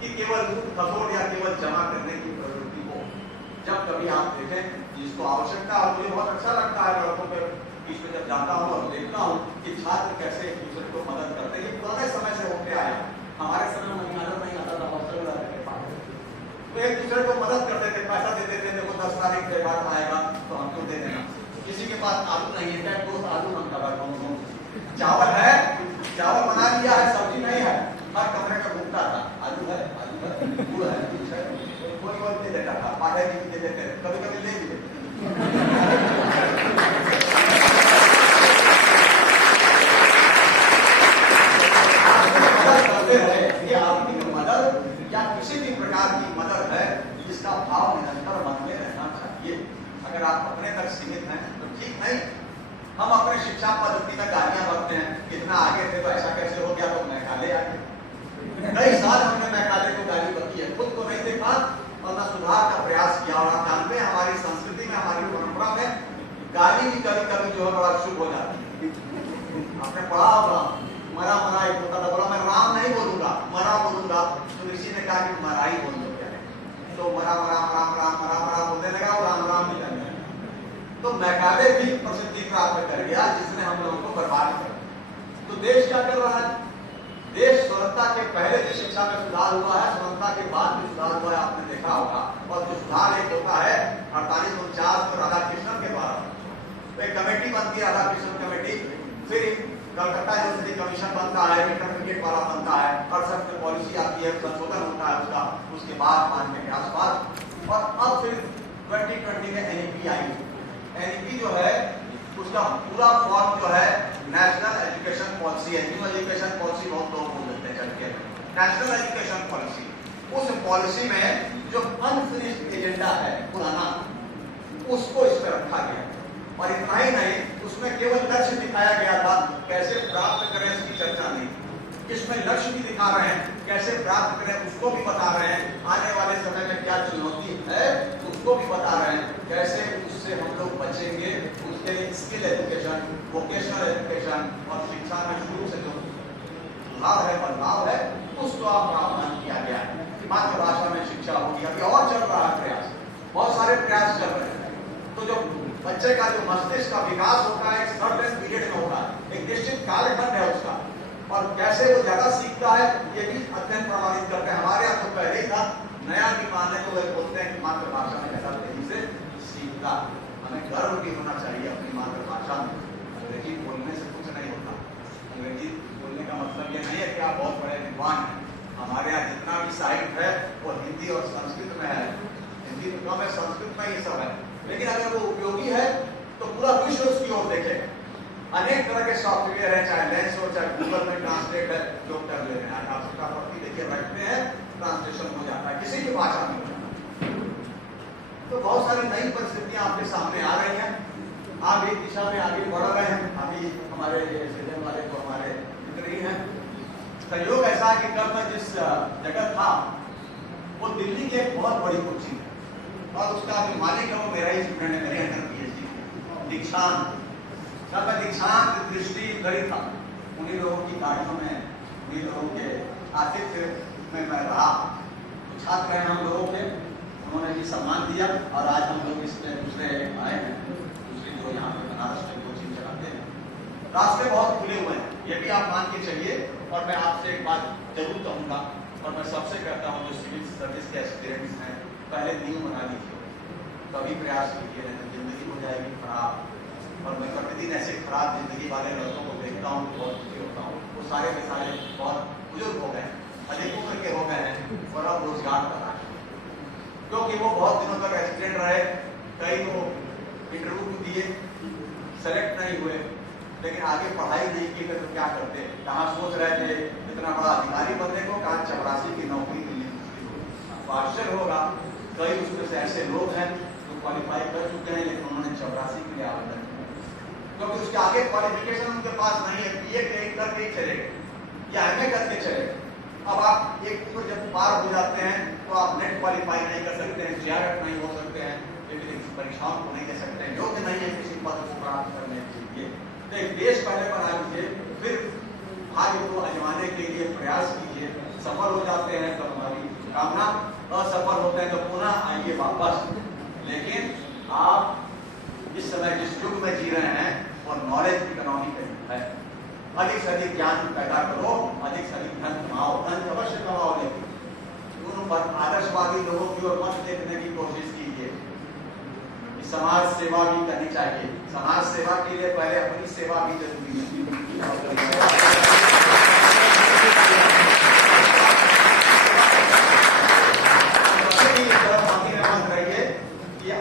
कि केवल कठोर या केवल जमा करने की प्रवृत्ति हो। जब कभी आप देखें जिसको आवश्यकता, और मुझे बहुत अच्छा लगता है लड़कों के बीच में जब जाता हूँ और देखता हूँ कि छात्र कैसे एक दूसरे को मदद करते हैं। ये पुराने समय से होते आए, हमारे समय में मनियादर नहीं आता था, हॉस्टल रहते थे, तो एक दूसरे को मदद करते थे, पैसा देते थे, देखो 10 तारीख के बाद आएगा तो हमको दे देना। किसी के पास आलू नहीं है, दोस्त आलू मांगता था, चावल है, चावल बना लिया है, सब्जी नहीं है, हर कमरे का घूमता था, आलू है, गुड़ है, कुछ है, कोई दे देता था, पाठा जी दे देते, कभी कभी ले भी ये आपकी मदद या किसी भी प्रकार की मदद है जिसका भाव निरंतर मन में रहना चाहिए। अगर आप अपने तक सीमित हैं तो ठीक नहीं। हम अपने शिक्षा पद्धति में गालियां बकते हैं, इतना आगे थे तो ऐसा कैसे हो गया, तो मैकाले आ गए। कई साल हमने मैकाले को गाली बकी है, खुद को नहीं देखा और न सुधार का प्रयास किया। और 98 हमारी संस्कृति में, हमारी परंपरा में गाली भी कभी कभी जो है बड़ा शुभ हो जाती है। आपने पढ़ा होगा, मरा मरा एक होता था, बोला मैं राम नहीं बोलूंगा, मरा बोलूंगा, तो ऋषि ने कहा कि मरा ही बोल दो, तो मरा मरा मरा मरा मरा मरा बोलने लगा और राम राम निकल गया। तो मैकाले भी प्रसिद्धि प्राप्त कर गया जिसने हम लोगों को बर्बाद कर दिया। तो देश क्या कर रहा है? देश स्वतंत्रता के पहले भी शिक्षा में सुधार हुआ है, स्वतंत्रता के बाद भी सुधार हुआ है, आपने देखा होगा। और जो सुधार एक होता है 4849 में राधाकृष्णन के द्वारा, तो एक कमेटी बनती है राधाकृष्णन कमेटी, फिर कलकत्ता यूनिवर्सिटी कमीशन बनता है, इंटरमीडिएट वाला बनता है, और सब पॉलिसी आती है, संशोधन होता है उसका, उसके बाद 92 के आसपास। और अब फिर 2020 में एनईपी आई। एनईपी जो है उसका पूरा फॉर्म जो है नेशनल एजुकेशन पॉलिसी है। न्यू एजुकेशन पॉलिसी बहुत लोग बोल देते हैं चलके, नेशनल एजुकेशन पॉलिसी। उस पॉलिसी में जो अनफिनिश्ड एजेंडा है पुराना, उसको इसमें रखा गया। और इतना ही नहीं, उसमें केवल लक्ष्य दिखाया गया था, कैसे प्राप्त करें इसकी चर्चा नहीं। इसमें लक्ष्य भी दिखा रहे हैं, कैसे प्राप्त करें उसको भी बता रहे हैं, आने वाले समय में क्या चुनौती है उसको भी बता रहे हैं, कैसे उससे हम लोग बचेंगे। उसके लिए स्किल एजुकेशन, वोकेशनल एजुकेशन और शिक्षा में शुरू से जो सुधार है, बदलाव है, उसको प्रावधान किया गया है। मातृभाषा में शिक्षा होगी। अभी और चल रहा है प्रयास, बहुत सारे प्रयास चल रहे हैं। तो जो बच्चे का जो मस्तिष्क का विकास होता है एक सर्टेन पीरियड में होता है, एक निश्चित कालखंड है उसका, और कैसे वो ज्यादा सीखता है ये भी अध्ययन प्रमाणित करते हैं। हमारे यहाँ तो पहले ही था, नया भी मानने को वे बोलते हैं कि मातृभाषा में ज्यादा तेजी से सीखता। हमें गर्व भी होना चाहिए अपनी मातृभाषा में। अंग्रेजी बोलने से कुछ नहीं होता। अंग्रेजी बोलने का मतलब ये नहीं है कि आप बहुत बड़े विद्वान हैं। हमारे यहाँ जितना भी साहित्य है वो हिंदी और संस्कृत में है। हिंदी तो कम है, संस्कृत में ये सब है, लेकिन अगर वो उपयोगी है तो पूरा विश्व उसकी ओर देखेगा। अनेक तरह के सॉफ्टवेयर है, चाहे लेंस हो, चाहे गूगल में ट्रांसलेट है, जो कर ले रहे हैं। आप उसका पढ़ती देखिए बैठते हैं, ट्रांसलेशन हो जाता है, किसी भी भाषा में हो जाता है। तो बहुत सारी नई परिस्थितियां आपके सामने आ रही हैं, आप एक दिशा में आगे बढ़ रहे हैं। अभी हमारे सृजन वाले तो हमारे मित्र ही हैं। संयोग ऐसा है कि कल मैं जिस जगह था वो दिल्ली की एक बहुत बड़ी कोचिंग है, और उसका जो मालिक है वो मेरा ही स्टूडेंट है, मेरे अंदर PhD दीक्षांत। जब मैं दीक्षांत दृष्टि गई था, उन्हीं लोगों की गाड़ियों में, उन्हीं लोगों के आतिथ्य में मैं रहा। तो छात्र हैं हम लोगों के, उन्होंने भी सम्मान दिया, और आज हम लोग इसमें दूसरे आए हैं, दूसरी जो यहाँ पे बनारस में कोचिंग चलाते हैं। रास्ते बहुत खुले हुए हैं, ये भी आप मान के चलिए। और मैं आपसे एक बात जरूर कहूँगा, और मैं सबसे कहता हूँ जो सिविल सर्विस के एस्पिरेंट्स हैं, पहले नींव बना लीजिए, कभी प्रयास कीजिए, नहीं तो जिंदगी हो जाएगी खराब। और मैं प्रतिदिन ऐसे खराब जिंदगी वाले लड़कों को देखता हूँ, बहुत खुशी होता हूँ। वो सारे के सारे बहुत बुजुर्ग हो गए, अधिक उम्र के हो गए हैं, और अब रोजगार कर रहे हैं, क्योंकि वो बहुत दिनों तक एस्पिरेंट रहे। कई तो इंटरव्यू दिए, सेलेक्ट नहीं हुए, लेकिन आगे पढ़ाई नहीं की तो क्या करते, कहाँ सोच रहे थे इतना बड़ा अधिकारी बनने को, कहाँ चपरासी की नौकरी मिलनी मुश्किल होगी। तो आश्चर्य होगा कई उसमें से ऐसे लोग हैं जो क्वालिफाई कर चुके हैं लेकिन उन्होंने चपरासी के लिए आवेदन किया क्योंकि उसके आगे क्वालिफिकेशन उनके पास नहीं है। बीए करके ही चलेगा या एमए करके चलेगा। अब आप एक उम्र जब पार हो जाते हैं तो आप नेट क्वालिफाई नहीं कर सकते हैं, जेआरएफ नहीं हो सकते हैं, लेकिन परीक्षाओं को नहीं दे सकते हैं, योग्य नहीं है किसी पद को प्राप्त करने के लिए। तो एक देश पहले बना लीजिए, फिर भाग्य को आजमाने के लिए प्रयास कीजिए। सफल हो जाते हैं तो हमारी कामना, असफल होते हैं तो पुनः आइए वापस। लेकिन आप इस समय जिस युग में जी रहे हैं वो नॉलेज इकोनॉमी का युग है। अधिक से अधिक ज्ञान पैदा करो, अधिक से अधिक धन कमाओ, धन अवश्य कमाओ, लेकिन उन पर आदर्शवादी लोगों की ओर मत देखने की कोशिश कीजिए। समाज सेवा भी करनी चाहिए। समाज सेवा के लिए पहले अपनी सेवा भी जरूरी है।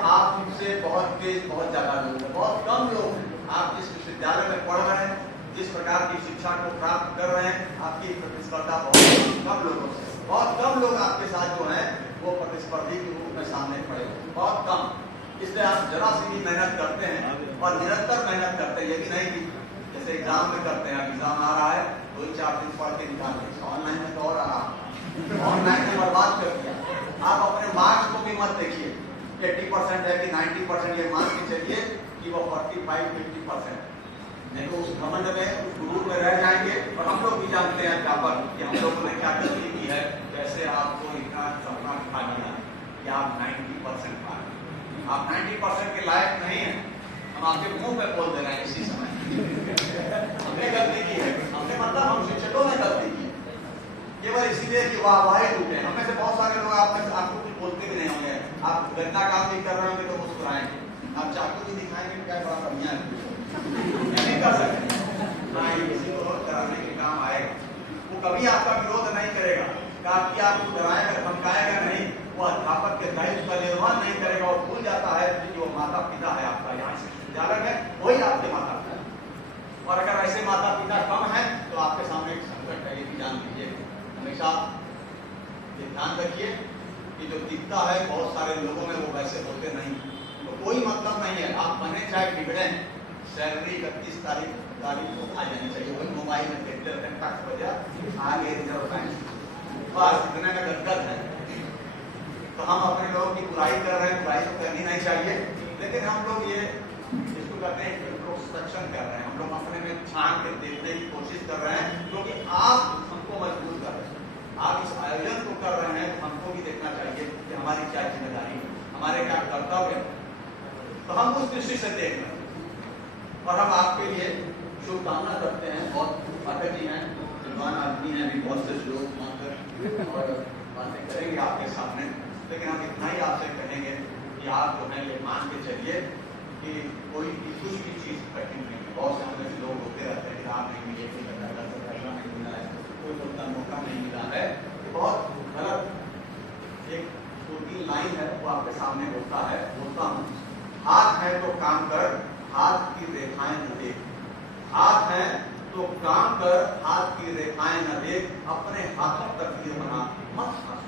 आप मुझसे बहुत तेज, बहुत ज्यादा लोग हैं, बहुत कम लोग हैं। आप जिस विश्वविद्यालय में पढ़ रहे हैं, जिस प्रकार की शिक्षा को प्राप्त कर रहे हैं, आपकी प्रतिस्पर्धा बहुत कम लोगों से, बहुत कम लोग आपके साथ जो है वो प्रतिस्पर्धी के रूप में सामने खड़े हैं, बहुत कम। इसलिए आप जरा सी भी मेहनत करते हैं और निरंतर मेहनत करते हैं, ये भी नहीं कि जैसे एग्जाम में करते हैं, एग्जाम आ रहा है 2-4 दिन पढ़ के निकाल दें। ऑनलाइन में तो और आ रहा, ऑनलाइन में बर्बाद कर दिया। आप अपने मार्क्स को भी मत देखिए 80% है कि 90%, ये मान के चलिए कि वो 45-50%। नहीं तो उस घमंड में, उस गुरूर में रह जाएंगे। और हम लोग भी जानते हैं अध्यापक कि हम लोगों ने क्या गलती की है, कैसे आपको इतना सपना खा लिया कि आप 90% पा गए। आप 90% के लायक नहीं है, हम आपके मुंह पे बोल दे रहे हैं इसी समय। हमने गलती की है, हमने मतलब हम शिक्षकों ने गलती की है, केवल इसीलिए कि वाहवाही लूटे। हमें से बहुत सारे लोग आपको कुछ बोलते भी नहीं होंगे, आप गंदा काम नहीं कर रहे होंगे तो मुस्कुराएंगे, आप चाकू भी दिखाएंगे क्या बड़ा बढ़िया नहीं कर सकते। हाँ, किसी को कराने के काम आएगा, वो कभी आपका विरोध नहीं करेगा, कि आपको डराएगा, धमकाएगा नहीं। वो अध्यापक के दायित्व का निर्वहन नहीं करेगा, वो भूल जाता है कि वो माता पिता है आपका, यहाँ से विद्यालय में वही आपके माता पिता है। और अगर ऐसे माता पिता कम है तो आपके सामने एक संकट है, ये भी जान लीजिए। हमेशा ये ध्यान रखिए कि जो दिखता है बहुत सारे लोगों में वो वैसे होते नहीं, तो कोई मतलब नहीं है। आप बने चाहे बिगड़े, सैलरी 31 तारीख को आ जानी चाहिए। वही मोबाइल में देखते रहते हैं, टक बजा आगे रिजर्व बैंक, बस इतने में गदगद है। तो हम अपने लोगों की बुराई कर रहे हैं, बुराई तो करनी नहीं चाहिए, लेकिन हम लोग ये इसको कहते हैं इंट्रोस्पेक्शन कर रहे हैं। हम लोग अपने में झांक के देखने की कोशिश कर रहे हैं, क्योंकि आप हमको मजबूर कर रहे हैं। आप इस आयोजन को कर रहे हैं, हमको भी देखना चाहिए कि हमारी क्या जिम्मेदारी है, हमारे क्या कर्तव्य है। तो हम उस दृष्टि से देख रहे हैं और हम आपके लिए शुभकामना करते हैं। बहुत पाठक जी हैं, विद्वान आदमी हैं, भी बहुत से लोग मानकर और बातें करेंगे आपके सामने, लेकिन हम इतना ही आपसे कहेंगे कि आप जो है ये मान के चलिए कि कोई कुछ भी चीज कठिन नहीं है। बहुत सारे लोग होते रहते हैं कि आप नहीं मिले, कोई पैसा नहीं मिला है, कोई उतना मौका नहीं मिला है, तो बहुत गलत। एक 2-3 लाइन है वो आपके सामने बोलता हूँ, हाथ है तो काम कर, हाथ की रेखाएं न देख। हाथ है तो काम कर, हाथ की रेखाएं न देख, अपने हाथों तक ये बना मत मत।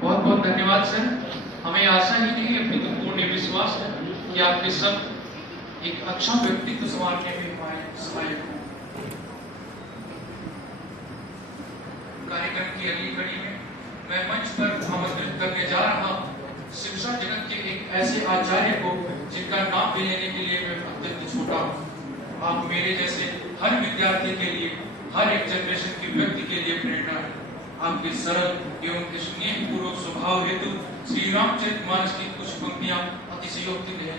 बहुत बहुत धन्यवाद सर। हमें आशा ही नहीं है, अपितु पूर्ण विश्वास है कि आपके सब एक अच्छा व्यक्तित्व संवारने में सहायक हो। कार्यक्रम की अगली कड़ी में मैं मंच पर आमंत्रित करने जा रहा हूँ शिक्षा जगत के एक ऐसे आचार्य को जिनका नाम भी लेने के लिए मैं अत्यंत छोटा हूँ। आप मेरे जैसे हर विद्यार्थी के लिए, हर एक जनरेशन के व्यक्ति के लिए प्रेरणा है। आपके सरल एवं स्नेह पूर्वक स्वभाव हेतु श्री रामचरितमानस की कुछ पंक्तियां अतिशयोक्ति है।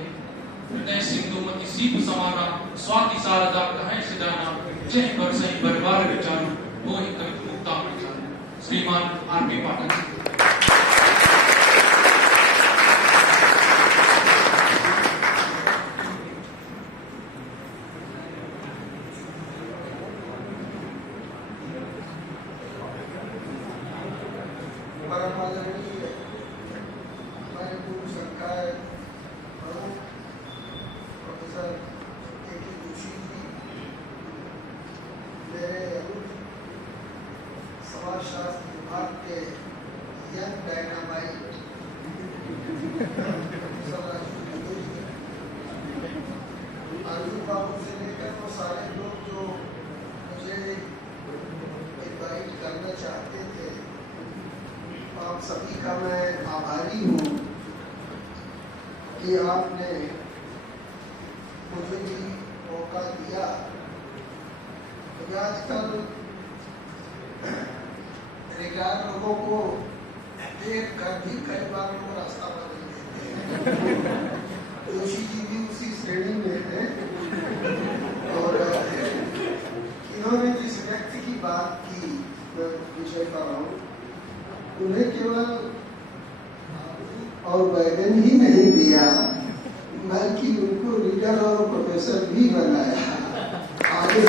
हृदय सिंधुमति सीप समाना, स्वाति शारदा कहे सिदाना, जय कर सही बरबार विचारू, वो ही कवि मुक्ता विचारू। श्रीमान आर.पी. पाठक। परम आदरणीय हमारे पूर्व संकाय प्रमुख प्रोफेसर A.K. जोशी जी, मेरे समाजशास्त्र विभाग के यंग डायनामाइट आलू बाबू से लेकर वो सारे लोग जो मुझे इनवाइट करना चाहते थे, आप सभी का मैं आभारी हूँ कि आपने मुझे भी मौका दिया। क्योंकि आजकल रिटायर लोगों को देख कर भी कई बार लोग रास्ता बदल देते हैं। जोशी जी भी उसी श्रेणी में हैं और इन्होंने जिस व्यक्ति की बात की, मैं विषय कर रहा हूँ, उन्हें केवल और बैगन ही नहीं दिया बल्कि उनको रीडर और प्रोफेसर भी बनाया। आगे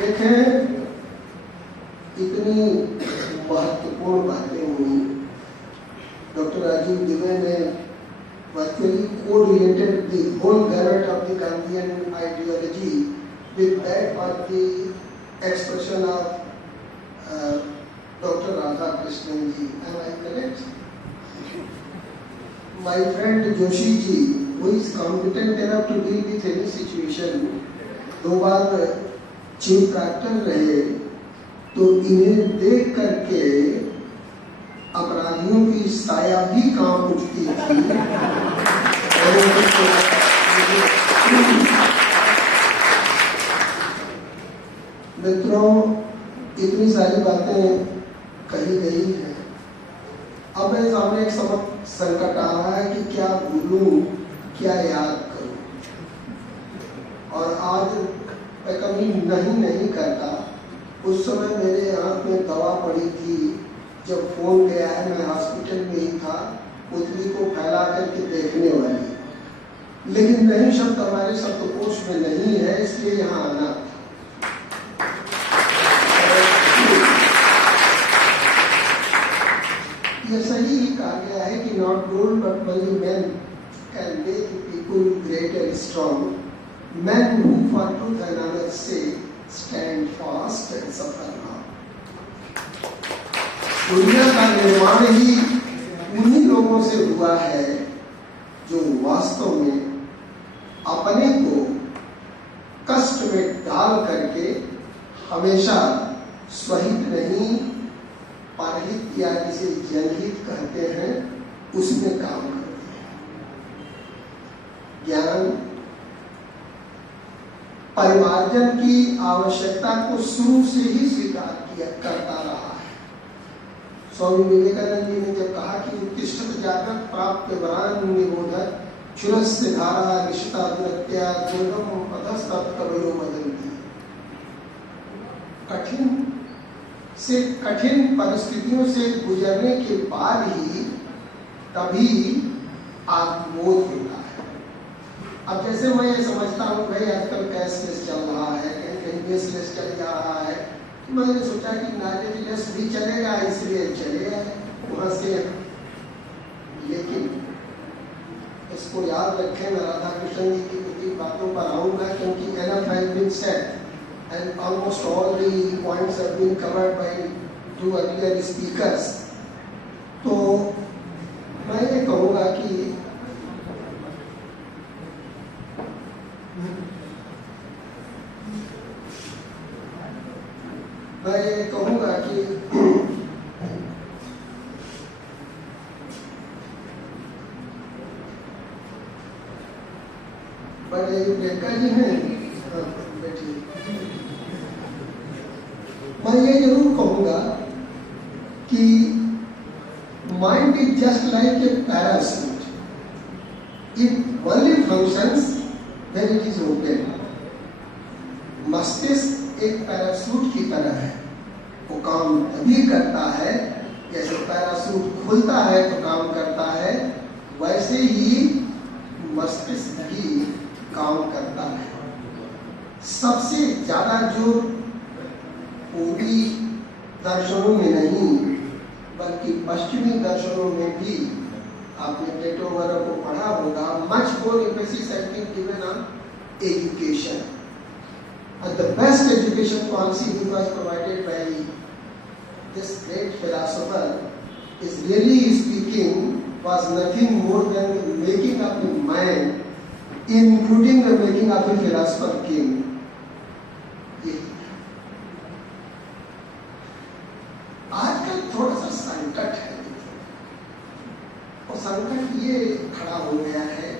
देखें, इतनी महत्वपूर्ण बातें हुई। डॉक्टर राजीव दुबे ने virtually correlated the whole gamut of the Gandhian ideology with that of the expression of Dr. Radhakrishnan ji. Am I correct? My friend Joshi ji, who is competent enough to deal with any situation, 2 bar chief collector रहे, तो इन्हें देख करके अपराधियों की साया भी काम उठती थी। मित्रों, इतनी सारी बातें कही गई हैं। अब मेरे सामने एक संकट आ रहा है कि क्या भूलूं, क्या याद करूं। और आज मैं कभी नहीं करता। उस समय मेरे आंख में दवा पड़ी थी, जब फोन गया है, मैं हॉस्पिटल में ही था, पुतली को फैला करके देखने वाली। लेकिन नहीं शब्द हमारे शब्दकोश में नहीं है, इसलिए यहाँ आना। यह सही ही कहा गया है कि not gold but only men can make people great and strong. Men who for truth and honor sake stand fast and suffer not. दुनिया का निर्माण ही उन्हीं लोगों से हुआ है जो वास्तव में अपने को कष्ट में डाल करके हमेशा स्वहित नहीं, परहित या जिसे जनहित कहते हैं, उसमें काम करते हैं। ज्ञान परिमार्जन की आवश्यकता को शुरू से ही स्वीकार किया करता रहा है। स्वामी विवेकानंद जी ने जब कहा कि उत्तिष्ठत जागृत प्राप्त वरान निरोधक क्षुरस्य धारा निष्ठा दुरत्या दुर्गम पथस्तत् कवयो वदन्ति। कठिन परिस्थितियों से गुजरने के बाद ही तभी आत्मबोध होता है। अब जैसे मैं ये समझता हूँ भाई आजकल कैशलेस चल रहा है, कहीं बेसलेस चल जा रहा है, तो मैंने सोचा कि नॉलेजलेस भी चलेगा, इसलिए चलेगा वहाँ से। लेकिन इसको याद रखें, मैं राधा कृष्ण जी की कुछ बातों पर आऊँगा, क्योंकि enough has been said and almost all the points have been covered by 2 earlier speakers. तो मैं ये कहूँगा कि बड़े प्रियंका जी हैं, बैठिए। मैं ये जरूर कहूँगा कि mind is just like a parachute, it only functions when it is open. मस्तिष्क एक पैरासूट की तरह है, वो काम तभी करता है जैसे पैरासूट खुलता है तो काम करता है, वैसे ही मस्तिष्क भी काम करता है। सबसे ज्यादा जो पूर्वी दर्शनों में नहीं बल्कि पश्चिमी दर्शनों में भी आपने प्लेटो वगैरह को पढ़ा होगा, much more emphasis has been given on education, and the best education policy which was provided by this great philosopher is really speaking was nothing more than the making up a mind, including the making up a philosopher king. आजकल थोड़ा सा संकट है और संकट ये खड़ा हो गया है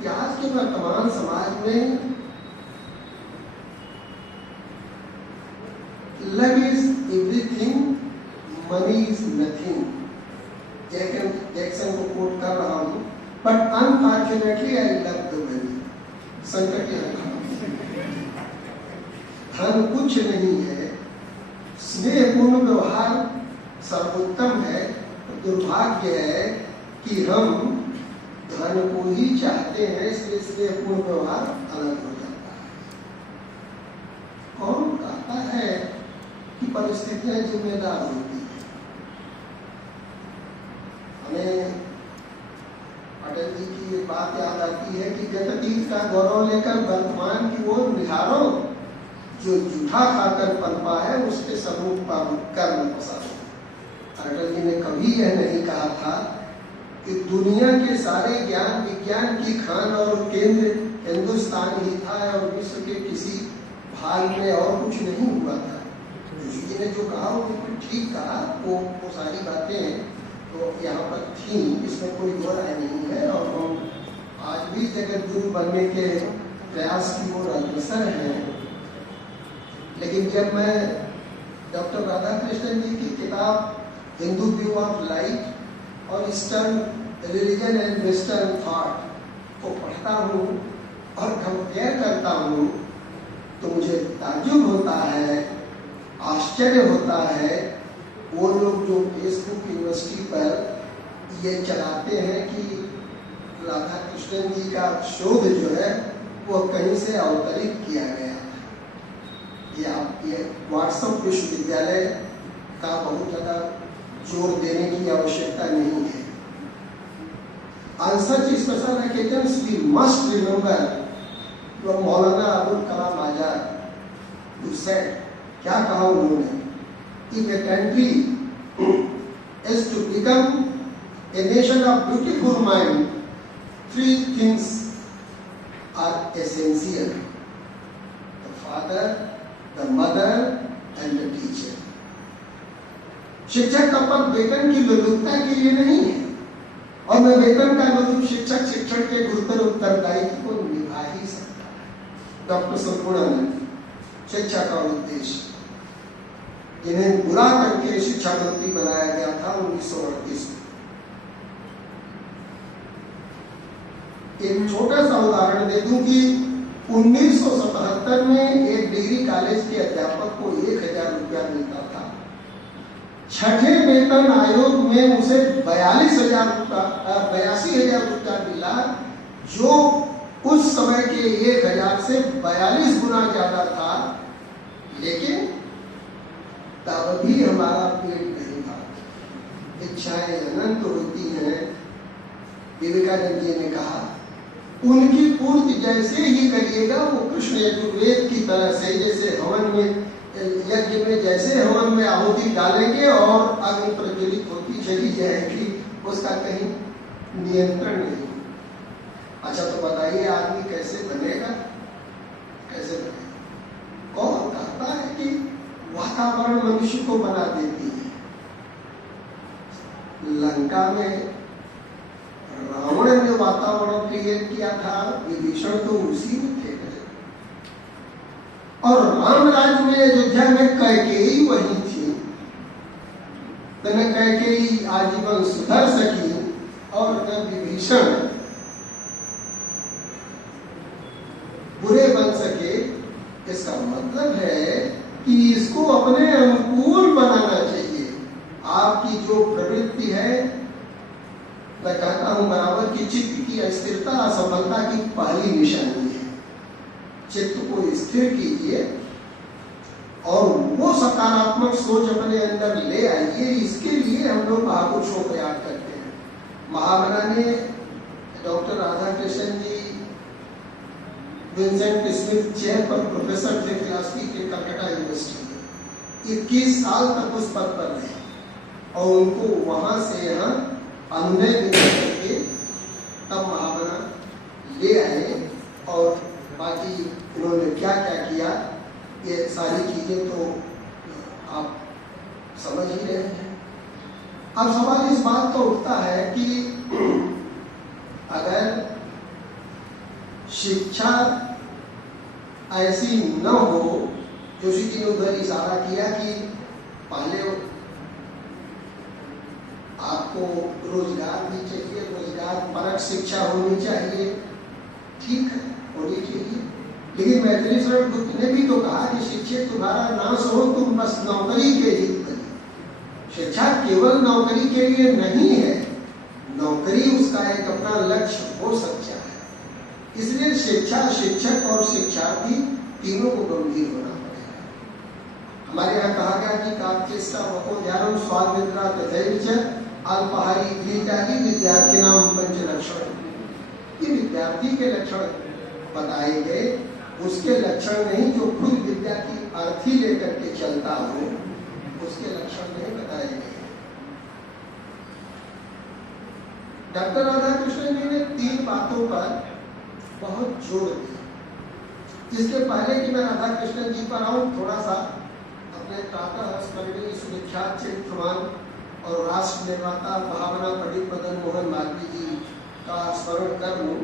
कि आज के वर्तमान समाज में love is everything, money is nothing. Jackson को कोट कर रहा हूं, but unfortunately I love the money. संकट यहाँ धन कुछ नहीं है, स्नेहपूर्ण व्यवहार सर्वोत्तम है। दुर्भाग्य है कि हम धन को ही चाहते हैं, इसलिए स्नेहपूर्ण व्यवहार अलग हो जाता है। कौन कहता है कि परिस्थितियां जिम्मेदार होती है? हमें अटल जी की ये बात याद आती है कि गततीत का गौरव लेकर वर्तमान की ओर निहारो, जो जूठा खाकर पनपा है उसके सम्मुख कर्म पसारो। अटल जी ने कभी यह नहीं कहा था कि दुनिया के सारे ज्ञान विज्ञान की खान और केंद्र हिंदुस्तान ही था और विश्व के किसी भाग में और कुछ नहीं हुआ था। जी ने जो कहा वो बिल्कुल ठीक कहा, वो सारी बातें तो यहाँ पर थी, इसमें कोई दो राय नहीं है। और हम आज भी जगत गुरु बनने के प्रयास की ओर अग्रसर हैं। लेकिन जब मैं डॉक्टर राधाकृष्णन जी की किताब हिंदू व्यू ऑफ लाइफ और eastern religion and western thought को पढ़ता हूँ और कंपेयर करता हूँ तो मुझे ताज्जुब होता है, आश्चर्य होता है। वो लोग जो फेसबुक यूनिवर्सिटी पर ये चलाते हैं कि राधा कृष्णन जी का शोध जो है वो कहीं से अवतरित किया गया था। ये व्हाट्सएप विश्वविद्यालय का बहुत ज़्यादा जोर देने की आवश्यकता नहीं है। On such special occasions we must remember from Maulana Abul Kalam Azad who said, क्या कहा उन्होंने, if a country is to become a nation of beautiful mind, three things are essential: the father, the mother and the teacher. शिक्षक का पद वेतन की विलुप्तता के लिए नहीं है और मैं वेतन का मतलब शिक्षक शिक्षण के गुरुतर उत्तरदायित्व को निभा ही सकता है। डॉक्टर संपूर्णानंद शिक्षा का उद्देश्य, जिन्हें बुला करके शिक्षा मंत्री बनाया गया था 1938 में। एक छोटा सा उदाहरण दे दूं कि 1977 में एक डिग्री कॉलेज के अध्यापक को 1000 रुपया मिलता था। छठे वेतन आयोग में उसे 82,000 रुपया मिला, जो उस समय के 1000 से 42 गुना ज्यादा था। लेकिन तब भी हमारा पेट नहीं भरा। इच्छाएं अनंत होती हैं। विवेकानंद जी ने कहा, उनकी पूर्ति जैसे ही करिएगा वो कृष्ण यजुर्वेद की तरह से, जैसे हवन में यज्ञ में जैसे हवन में आहुति डालेंगे और अग्नि प्रज्वलित होती चली जाएगी, उसका कहीं नियंत्रण नहीं। अच्छा तो बताइए आदमी कैसे बनेगा, कैसे बनेगा? कौन कहता है कि वातावरण मनुष्य को बना देती है? लंका में रावण ने वातावरण क्रिएट किया था, विभीषण तो उसी में थे। और राम राज्य में अयोध्या में कैकेयी वही थी। न कैकेयी आजीवन सुधर सकी और न विभीषण बुरे बन सके। इसका मतलब है कि इसको अपने अनुकूल बनाना चाहिए। आपकी जो प्रवृत्ति है, मैं कहता हूं बराबर की चित्त की अस्थिरता असफलता की पहली निशानी है। चित्त को स्थिर कीजिए और वो सकारात्मक सोच अपने अंदर ले आइए, इसके लिए हम लोग महापुरुषों को याद करते हैं। महामना ने डॉक्टर राधाकृष्णन जी विंसेंट स्मिथ चेयर पर प्रोफेसर थे फिलॉसफी के कलकत्ता यूनिवर्सिटी में, 21 साल तक उस पद पर रहे और उनको वहां से यहाँ अनुनय करके तब महामना ले आए। और बाकी इन्होंने क्या क्या किया ये सारी चीजें तो आप समझ ही रहे हैं। अब सवाल इस बात का उठता है कि अगर शिक्षा ऐसी न हो, जोशी जी ने उधर इशारा किया कि पहले आपको रोजगार भी चाहिए, रोजगार परक शिक्षा होनी चाहिए, ठीक है होनी चाहिए, लेकिन मैथिली शरण गुप्त ने भी तो कहा कि शिक्षित तुम्हारा नाश हो, तुम बस नौकरी के हित करिए। शिक्षा केवल नौकरी के लिए नहीं है, नौकरी उसका एक अपना लक्ष्य हो सकता है। इसलिए शिक्षा, शिक्षक और शिक्षार्थी तीनों को गंभीर होना पड़ेगा। हमारे यहाँ कहा गया कि काव्येष्टा वपोध्यानम स्वाद्निद्रा तथैव च अल्पाहारी गृहीतादि विद्यार्थिनाम पंच लक्षण। ये विद्यार्थी के लक्षण बताए गए, उसके लक्षण नहीं जो खुद विद्या की अर्थी लेकर के चलता हो, उसके लक्षण नहीं बताए गए। डॉक्टर राधाकृष्णन जी ने 3 बातों पर बहुत जोर दिया। इसके पहले कि मैं राधाकृष्णन जी पर आऊं, थोड़ा सा अपने प्रातः स्मरणीय सुविख्यात चरित्रवान और राष्ट्र निर्माता भावना पंडित मदन मोहन मालवीय जी का स्मरण कर लूं।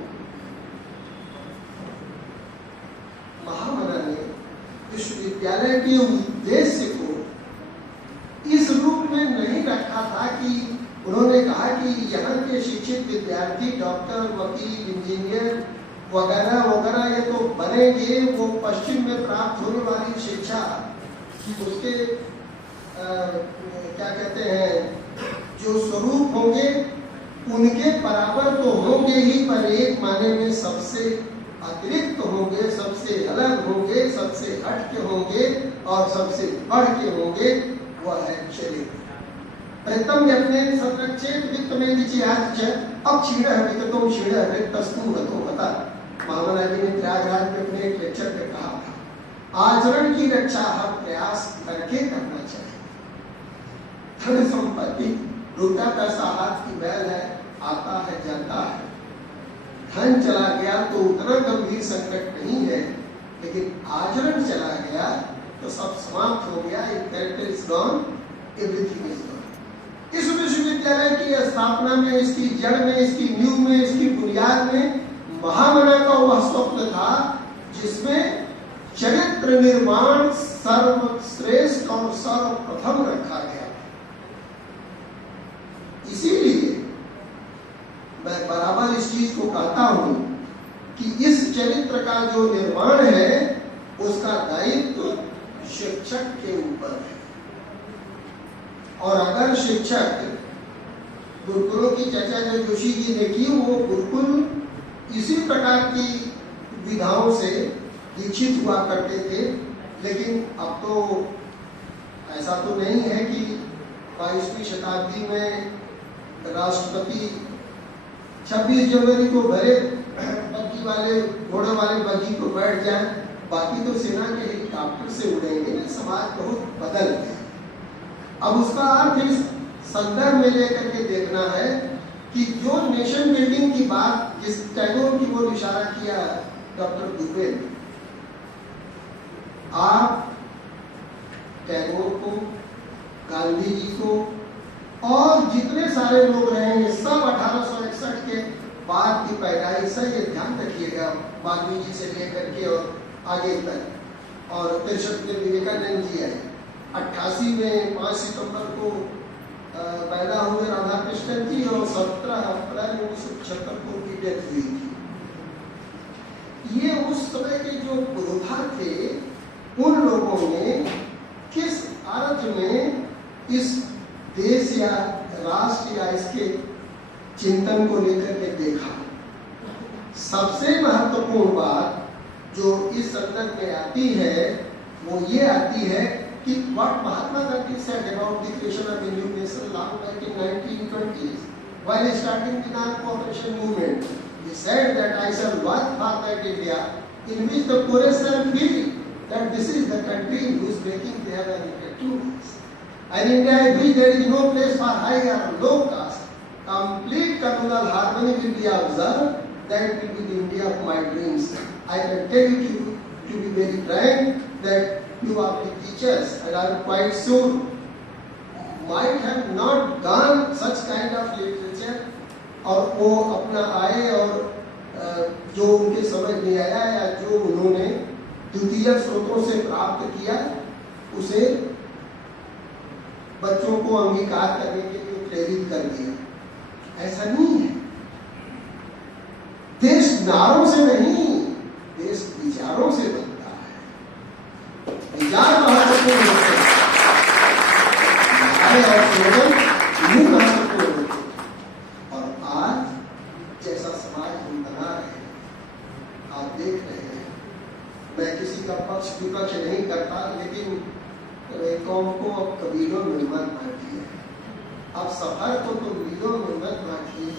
महामना ने विश्वविद्यालय के उद्देश्य को इस रूप में नहीं रखा था कि उन्होंने कहा कि यहाँ के शिक्षित विद्यार्थी डॉक्टर, वकील, इंजीनियर वगैरह वगैरह ये तो बनेंगे, वो पश्चिम में प्राप्त होने वाली शिक्षा उसके क्या कहते हैं जो स्वरूप होंगे उनके बराबर तो होंगे ही, पर एक माने में सबसे अतिरिक्त होंगे, सबसे अलग होंगे, सबसे हट के होंगे और सबसे बढ़ के होंगे, वह है चरित्र। प्रथम यत्ने सत्रक्षेत वित्त में निचयाच अब क्षीणः विगतो क्षीणः रिक्तस्तु हतो हता। महामना जी ने प्रयागराज में अपने एक लेक्चर में कहा था, आचरण की रक्षा हर प्रयास करके करना चाहिए। धन संपत्ति लूटा पैसा हाथ की बैल है, आता है जाता है। धन चला गया तो उतना गंभीर संकट नहीं है, लेकिन आचरण चला गया तो सब समाप्त हो गया। If character is gone, everything is gone. इस विश्वविद्यालय की स्थापना में, इसकी जड़ में, इसकी नींव में, इसकी बुनियाद में महामना का वह स्वप्न था जिसमें चरित्र निर्माण सर्वश्रेष्ठ और सर्वप्रथम रखा गया। इसीलिए मैं बराबर इस चीज को कहता हूं कि इस चरित्र का जो निर्माण है उसका दायित्व शिक्षक के ऊपर है। और अगर शिक्षक, गुरुकुलों की चर्चा जो जोशी जी ने की, वो गुरुकुल इसी प्रकार की विधाओं से दीक्षित हुआ करते थे, लेकिन अब तो ऐसा तो नहीं है कि 22वीं शताब्दी में राष्ट्रपति 26 जनवरी को भले बग्गी वाले, घोड़े वाले बग्गी को बैठ जाए, बाकी तो सेना के हेलीकॉप्टर से उड़ेंगे। समाज बहुत बदल गया। अब उसका अर्थ इस संदर्भ में लेकर के देखना है कि जो नेशन बिल्डिंग की बात, जिस टैगोर की वो इशारा किया डॉक्टर दुबे, आप टैगोर को, गांधी जी को और जितने सारे लोग रहेंगे सब 1861 के बाद की पैदाइश है, ये ध्यान रखिएगा। वाल्मीकि जी से लेकर के और आगे तक। और 63 में विवेकानंद जी आए, 88 में 5 सितंबर को पैदा हुए राधाकृष्णन जी और 17 अप्रैल 1975 को उनकी डेथ हुई थी। ये उस समय के जो पुरोधा थे, उन लोगों ने किस अर्थ में इस देश या राष्ट्र या इसके चिंतन को लेकर के देखा। सबसे महत्वपूर्ण बात जो इस संदर्भ में आती है वो ये आती है कि what Mahatma Gandhi said about the creation of a new nation long back in 1920s while starting the non-cooperation movement. He said that I shall work for that India in which the poorest shall feel that this is the country in whose making they have inherited two ways. An India in which there is no place for high or low caste, complete communal harmony will be observed. That will be the India of my dreams. I can tell you to be very frank that you are the teachers and I am quite sure might have not done such kind of literature और वो अपना आए और जो उनके समझ में आया या जो उन्होंने द्वितीय स्रोतों से प्राप्त किया उसे बच्चों को अंगीकार करने के लिए प्रेरित कर दिया। ऐसा नहीं है। देश नारों से नहीं, देश विचारों से बनता है। विचार महत्वपूर्ण होते हैं और स्लोगन यूं महत्वपूर्ण होते हैं। और आज जैसा समाज हम बना रहे हैं, आप देख रहे हैं, मैं किसी का पक्ष विपक्ष नहीं करता, लेकिन कौम को अब कबीलों में मत बांटिए, अब सफर को तो मीलों में मत बांटिए।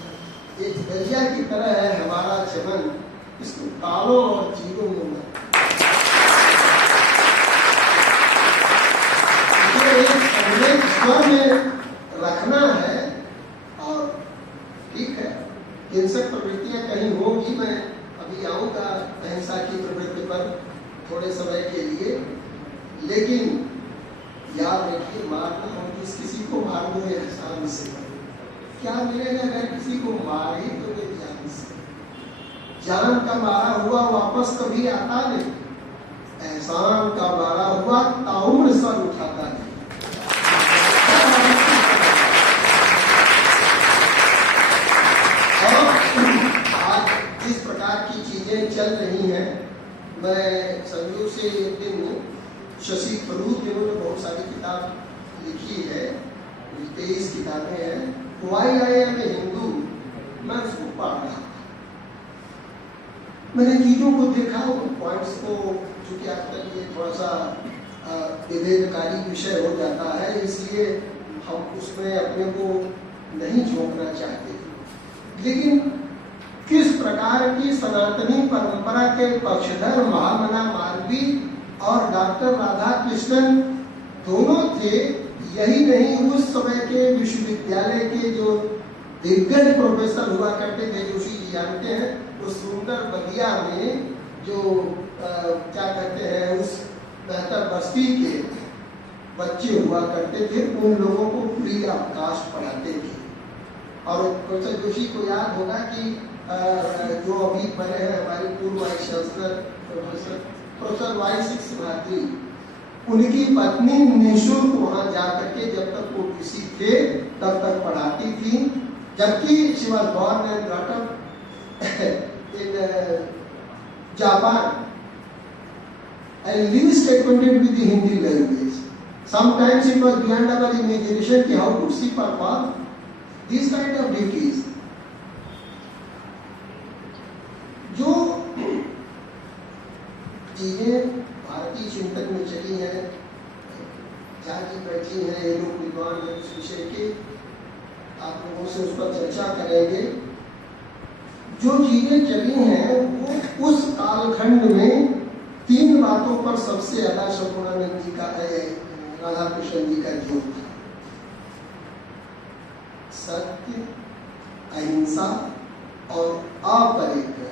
एक दरिया की तरह है हमारा चमन, इसको तालों और चीरों में मत। एक स्वर में रखना है और ठीक है, हिंसक प्रवृत्तियां कहीं होगी, मैं अभी आऊंगा अहिंसा की प्रवृत्ति पर थोड़े समय के लिए, लेकिन याद रखिए मारना हो किसी को मार दो एहसान से, क्या मिलेगा अगर किसी को मार ही तो जान से। जान का मारा हुआ वापस कभी आता नहीं, एहसान का मारा हुआ ताउम्र सर उठाता नहीं। आज जिस प्रकार की चीजें चल रही हैं, मैं संयोग से एक दिन शशि थरूर जिन्होंने बहुत सारी किताब लिखी है, 23 किताबें हैं, Why I am a Hindu, मैं उसको पढ़ रहा था। मैंने चीजों को देखा, उन पॉइंट्स को, चूंकि आजकल ये थोड़ा सा विभेदकारी विषय हो जाता है, इसलिए हम उसमें अपने को नहीं झोंकना चाहते, लेकिन किस प्रकार की सनातनी परंपरा के पक्षधर महामना मालवीय और डॉक्टर राधाकृष्णन दोनों थे। यही नहीं, उस समय के विश्वविद्यालय के जो दिग्गज प्रोफेसर हुआ करते थे, जोशी जी जानते हैं, उस सुंदर बगिया में जो क्या कहते हैं, उस बेहतर बस्ती के बच्चे हुआ करते थे, उन लोगों को फ्री ऑफ कास्ट पढ़ाते थे। और प्रोफेसर जोशी को याद होगा कि जो अभी बने हैं हमारे पूर्व वाइस चांसलर प्रोफेसर वाई6 भारती, उनकी पत्नी निःशुल्क वहां जाकर के जब तक वो किसी थे तब तक पढ़ाती थी, जबकि she was born and brought up in Japan and least acquainted with the Hindi language. Sometimes it was beyond our imagination कि how could she perform these kind of duties. जो चीजें भारतीय चिंतन में चली हैं, जाति बैठी हैं, ये लोग विद्वान हैं उस विषय के, आप लोगों से उस पर चर्चा करेंगे। जो चीजें चली हैं वो उस कालखंड में 3 बातों पर सबसे ज्यादा शंकुरानंद जी का, राधाकृष्णन जी का जोर था। सत्य, अहिंसा और अपरिग्रह।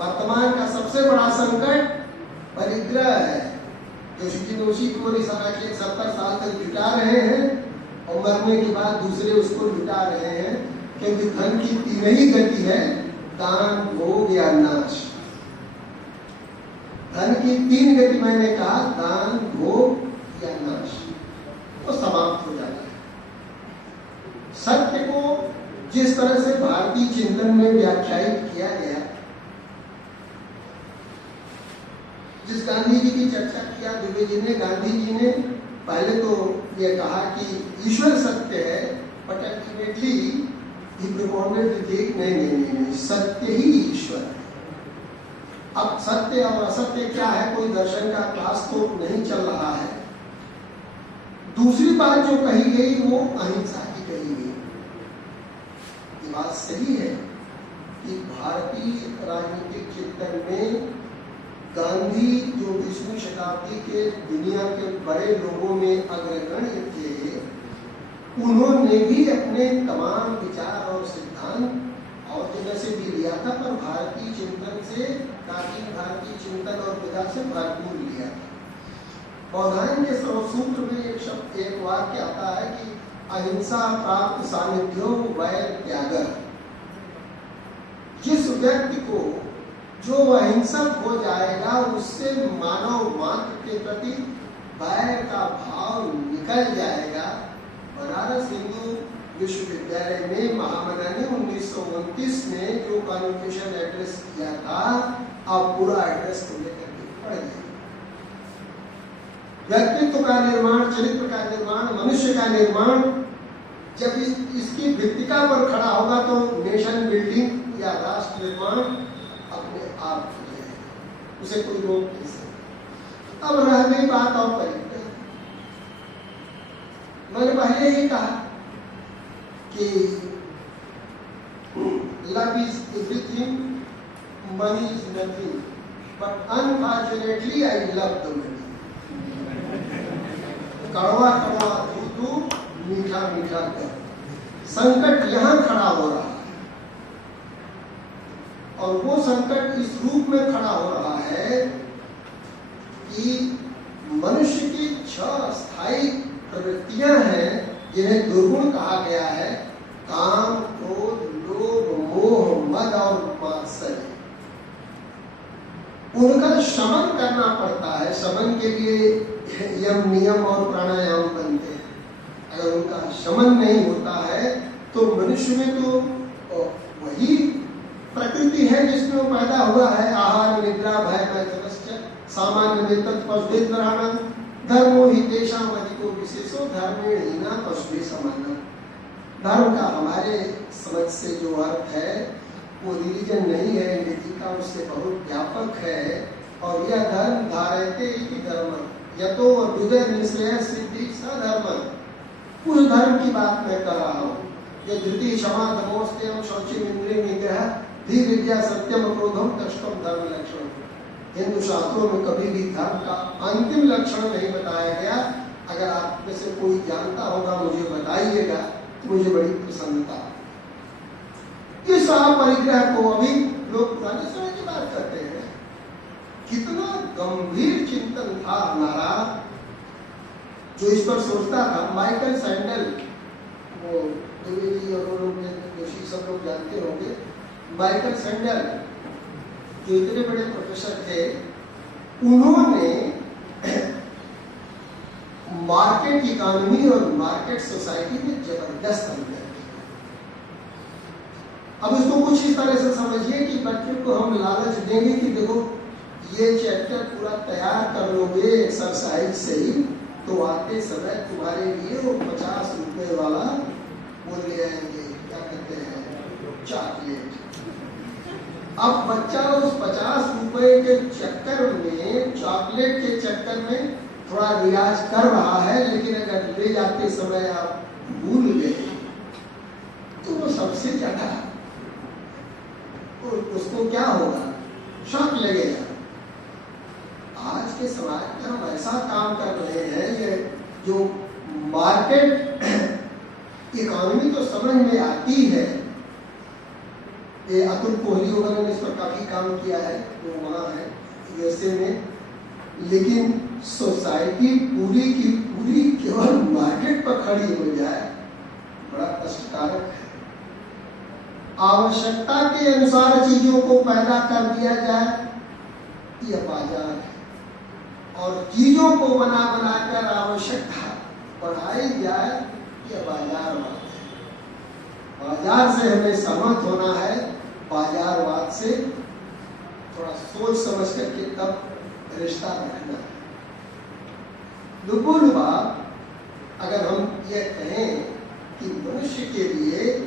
वर्तमान का सबसे बड़ा संकट परिग्रह है। जोशी जी ने उसी को इशारा किया, 70 साल तक जुटा रहे हैं और मरने के बाद दूसरे उसको जुटा रहे हैं, क्योंकि धन की 3 ही गति है, दान, भोग या नाश। धन की 3 गति मैंने कहा, दान, भोग या नाश, वो समाप्त हो जाता है। सत्य को जिस तरह से भारतीय चिंतन में व्याख्यायित किया गया, जिस गांधी जी की चर्चा किया दुबे जी ने, गांधी जी ने पहले तो ये कहा कि ईश्वर सत्य है, बट अल्टीमेटली ही प्रोपोनेड टू टेक नहीं, सत्य ही ईश्वर है। अब सत्य और असत्य क्या है, कोई दर्शन का क्लास तो नहीं चल रहा है। दूसरी बात जो कही गई वो अहिंसा की कही गई। ये बात सही है कि भारतीय राजनीतिक चिंतन में गांधी जो 20वीं शताब्दी के दुनिया के बड़े लोगों में अग्रगण्य थे, उन्होंने भी अपने तमाम विचार और सिद्धांत और जगह से भी लिया था, पर भारतीय चिंतन से, प्राचीन भारतीय चिंतन और विचार से भरपूर लिया था। बौधायन के सर्वसूत्र में एक शब्द, एक वाक्य आता है कि अहिंसा प्राप्त सानिध्यो वैर त्याग। जिस व्यक्ति को जो अहिंसक हो जाएगा उससे मानव मात्र के प्रति वैर का भाव निकल जाएगा। बनारस हिंदू विश्वविद्यालय में महामना ने 1929 में जो कॉन्वोकेशन एड्रेस किया था, आप पूरा एड्रेस को लेकर के पढ़ जाइए। व्यक्तित्व का निर्माण, चरित्र का निर्माण, मनुष्य का निर्माण जब इसकी भित्तिका पर खड़ा होगा तो नेशन बिल्डिंग या राष्ट्र निर्माण अपने आप हो जाएगा, उसे कोई रोक नहीं सकता। अब रह गई बात और परिग्रह। मैंने पहले ही कहा कि love is everything, money is nothing, but unfortunately I love the money. कड़वा कड़वा तू मीठा मीठा कर। संकट यहां खड़ा हो रहा है और वो संकट इस रूप में खड़ा हो रहा है कि मनुष्य की 6 स्थायी प्रवृत्तियां हैं जिन्हें दुर्गुण कहा गया है: काम, क्रोध, लोभ, मोह, मद और मात्सर्य। उनका शमन करना पड़ता है। शमन के लिए यम, नियम और प्राणायाम बनते हैं। अगर उनका शमन नहीं होता है तो मनुष्य में तो वही प्रकृति है जिसमें वो पैदा हुआ है। आहार, निद्रा, भय, मैथुनश्च सामान्य वेतन पशुभिः नराणाम् धर्मो हि तेषाम् अधिको विशेषो धर्मेण हीना पशुभिः समानम्। धर्म का हमारे समझ से जो अर्थ है वो रिलीजन नहीं है, अंग्रेजी का, उससे बहुत व्यापक है। और यह धर्म धारयते इति धर्मम् यतो विदय निश्चय सिद्धि सधर्मम्। उस धर्म की बात मैं कर रहा हूँ जो धृति, क्षमा, दमोस्त्यम, शौचम, इंद्रिय निग्रह, धीर, विद्या, सत्यम, क्रोधम, तष्टम धर्म लक्षण। हिंदू शास्त्रों में कभी भी धर्म का अंतिम लक्षण नहीं बताया गया। अगर आप में से कोई जानता होगा मुझे बताइएगा तो मुझे बड़ी प्रसन्नता। इस परिग्रह को अभी लोग पुराने समय की बात करते हैं। कितना गंभीर चिंतन था हमारा जो इस पर सोचता था। माइकल सैंडल, वो द्विवेदी और जोशी सब लोग जानते होंगे। माइकल सैंडल जो इतने बड़े प्रोफेसर थे, उन्होंने मार्केट इकोनॉमी और मार्केट सोसाइटी में जबरदस्त अंतर किया। अब इसको कुछ इस तरह से समझिए कि बच्चों को हम लालच देंगे कि देखो ये चैप्टर पूरा तैयार कर लोगे एक्सरसाइज से ही, तो आते समय तुम्हारे लिए वो 50 रुपए वाला वो ले आएंगे, क्या कहते हैं, चॉकलेट। अब बच्चा उस 50 रुपए के चक्कर में, चॉकलेट के चक्कर में थोड़ा रियाज कर रहा है, लेकिन अगर ले जाते समय आप भूल गए तो वो सबसे ज्यादा उसको क्या होगा, शौक लगेगा। आज के समाज में हम ऐसा काम कर रहे हैं, ये जो मार्केट इकोनॉमी तो समझ में आती है, ये अतुल कोहली वगैरह ने इस पर काफी काम किया है, वो वहाँ है यूएसए में, लेकिन सोसाइटी पूरी की पूरी केवल मार्केट पर खड़ी हो जाए, बड़ा कष्टकारक है। आवश्यकता के अनुसार चीजों को पैदा कर दिया जाए, यह बाजार है। और चीजों को बना बनाकर आवश्यकता बढ़ाई जाए, यह बाजारवाद है। बाजार से हमें सहमत होना है, बाजारवाद से थोड़ा सोच समझ करके तब रिश्ता रखना है। लुबुलुबा अगर हम ये कहें कि मनुष्य के लिए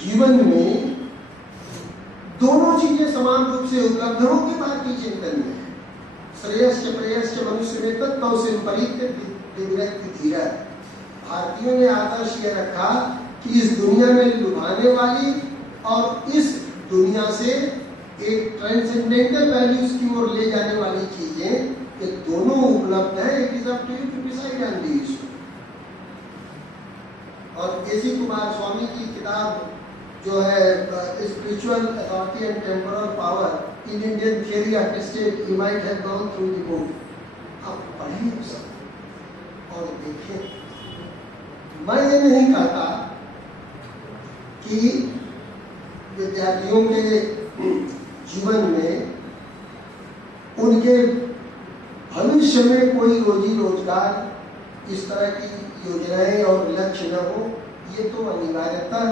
जीवन में दोनों दोनों चीजें समान रूप से उपलब्ध हो के भारतीय चिंतन में है। श्रेयश्च प्रेयश्च मनुष्य में तत्व सिंपरीत विविरक्ति धीरा। भारतीयों ने आदर्श ये रखा कि इस दुनिया में लुभाने वाली और इस दुनिया से एक ट्रांसेंडेंटल वैल्यूज की ओर ले जाने वाली चीजें, ये दोनों उपलब्ध है। It is up to you to decide on this. और केसी कुमार स्वामी की किताब जो है spiritual authority and temporal power in Indian theory of state, you might have gone through the book, आप पढ़िए सब और देखें। मैं ये नहीं कहता कि विद्यार्थियों के जीवन में उनके भविष्य में कोई रोजी रोजगार इस तरह की योजनाएं और लक्ष्य न हो, ये तो अनिवार्यता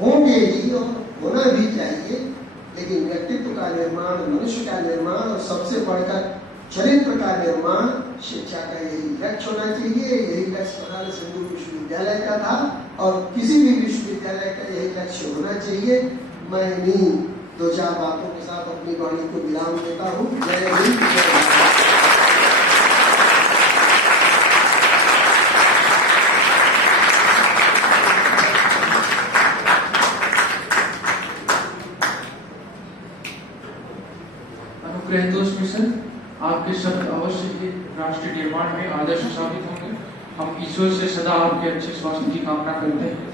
होंगे ही और होना भी चाहिए। लेकिन व्यक्तित्व का निर्माण, मनुष्य का निर्माण और सबसे बढ़कर चरित्र का निर्माण शिक्षा का यही लक्ष्य होना चाहिए। यही लक्ष्य बनारस हिंदू विश्वविद्यालय का था और किसी भी विश्वविद्यालय का यही लक्ष्य होना चाहिए। मैं इन्हीं दो चार बातों के साथ अपनी वाणी को विराम देता हूँ। जय हिंद, जय भारत। अनुग्रह मिशन, आपके शब्द अवश्य ही राष्ट्र निर्माण में आदर्श साबित होंगे। हम ईश्वर से सदा आपके अच्छे स्वास्थ्य की कामना करते हैं।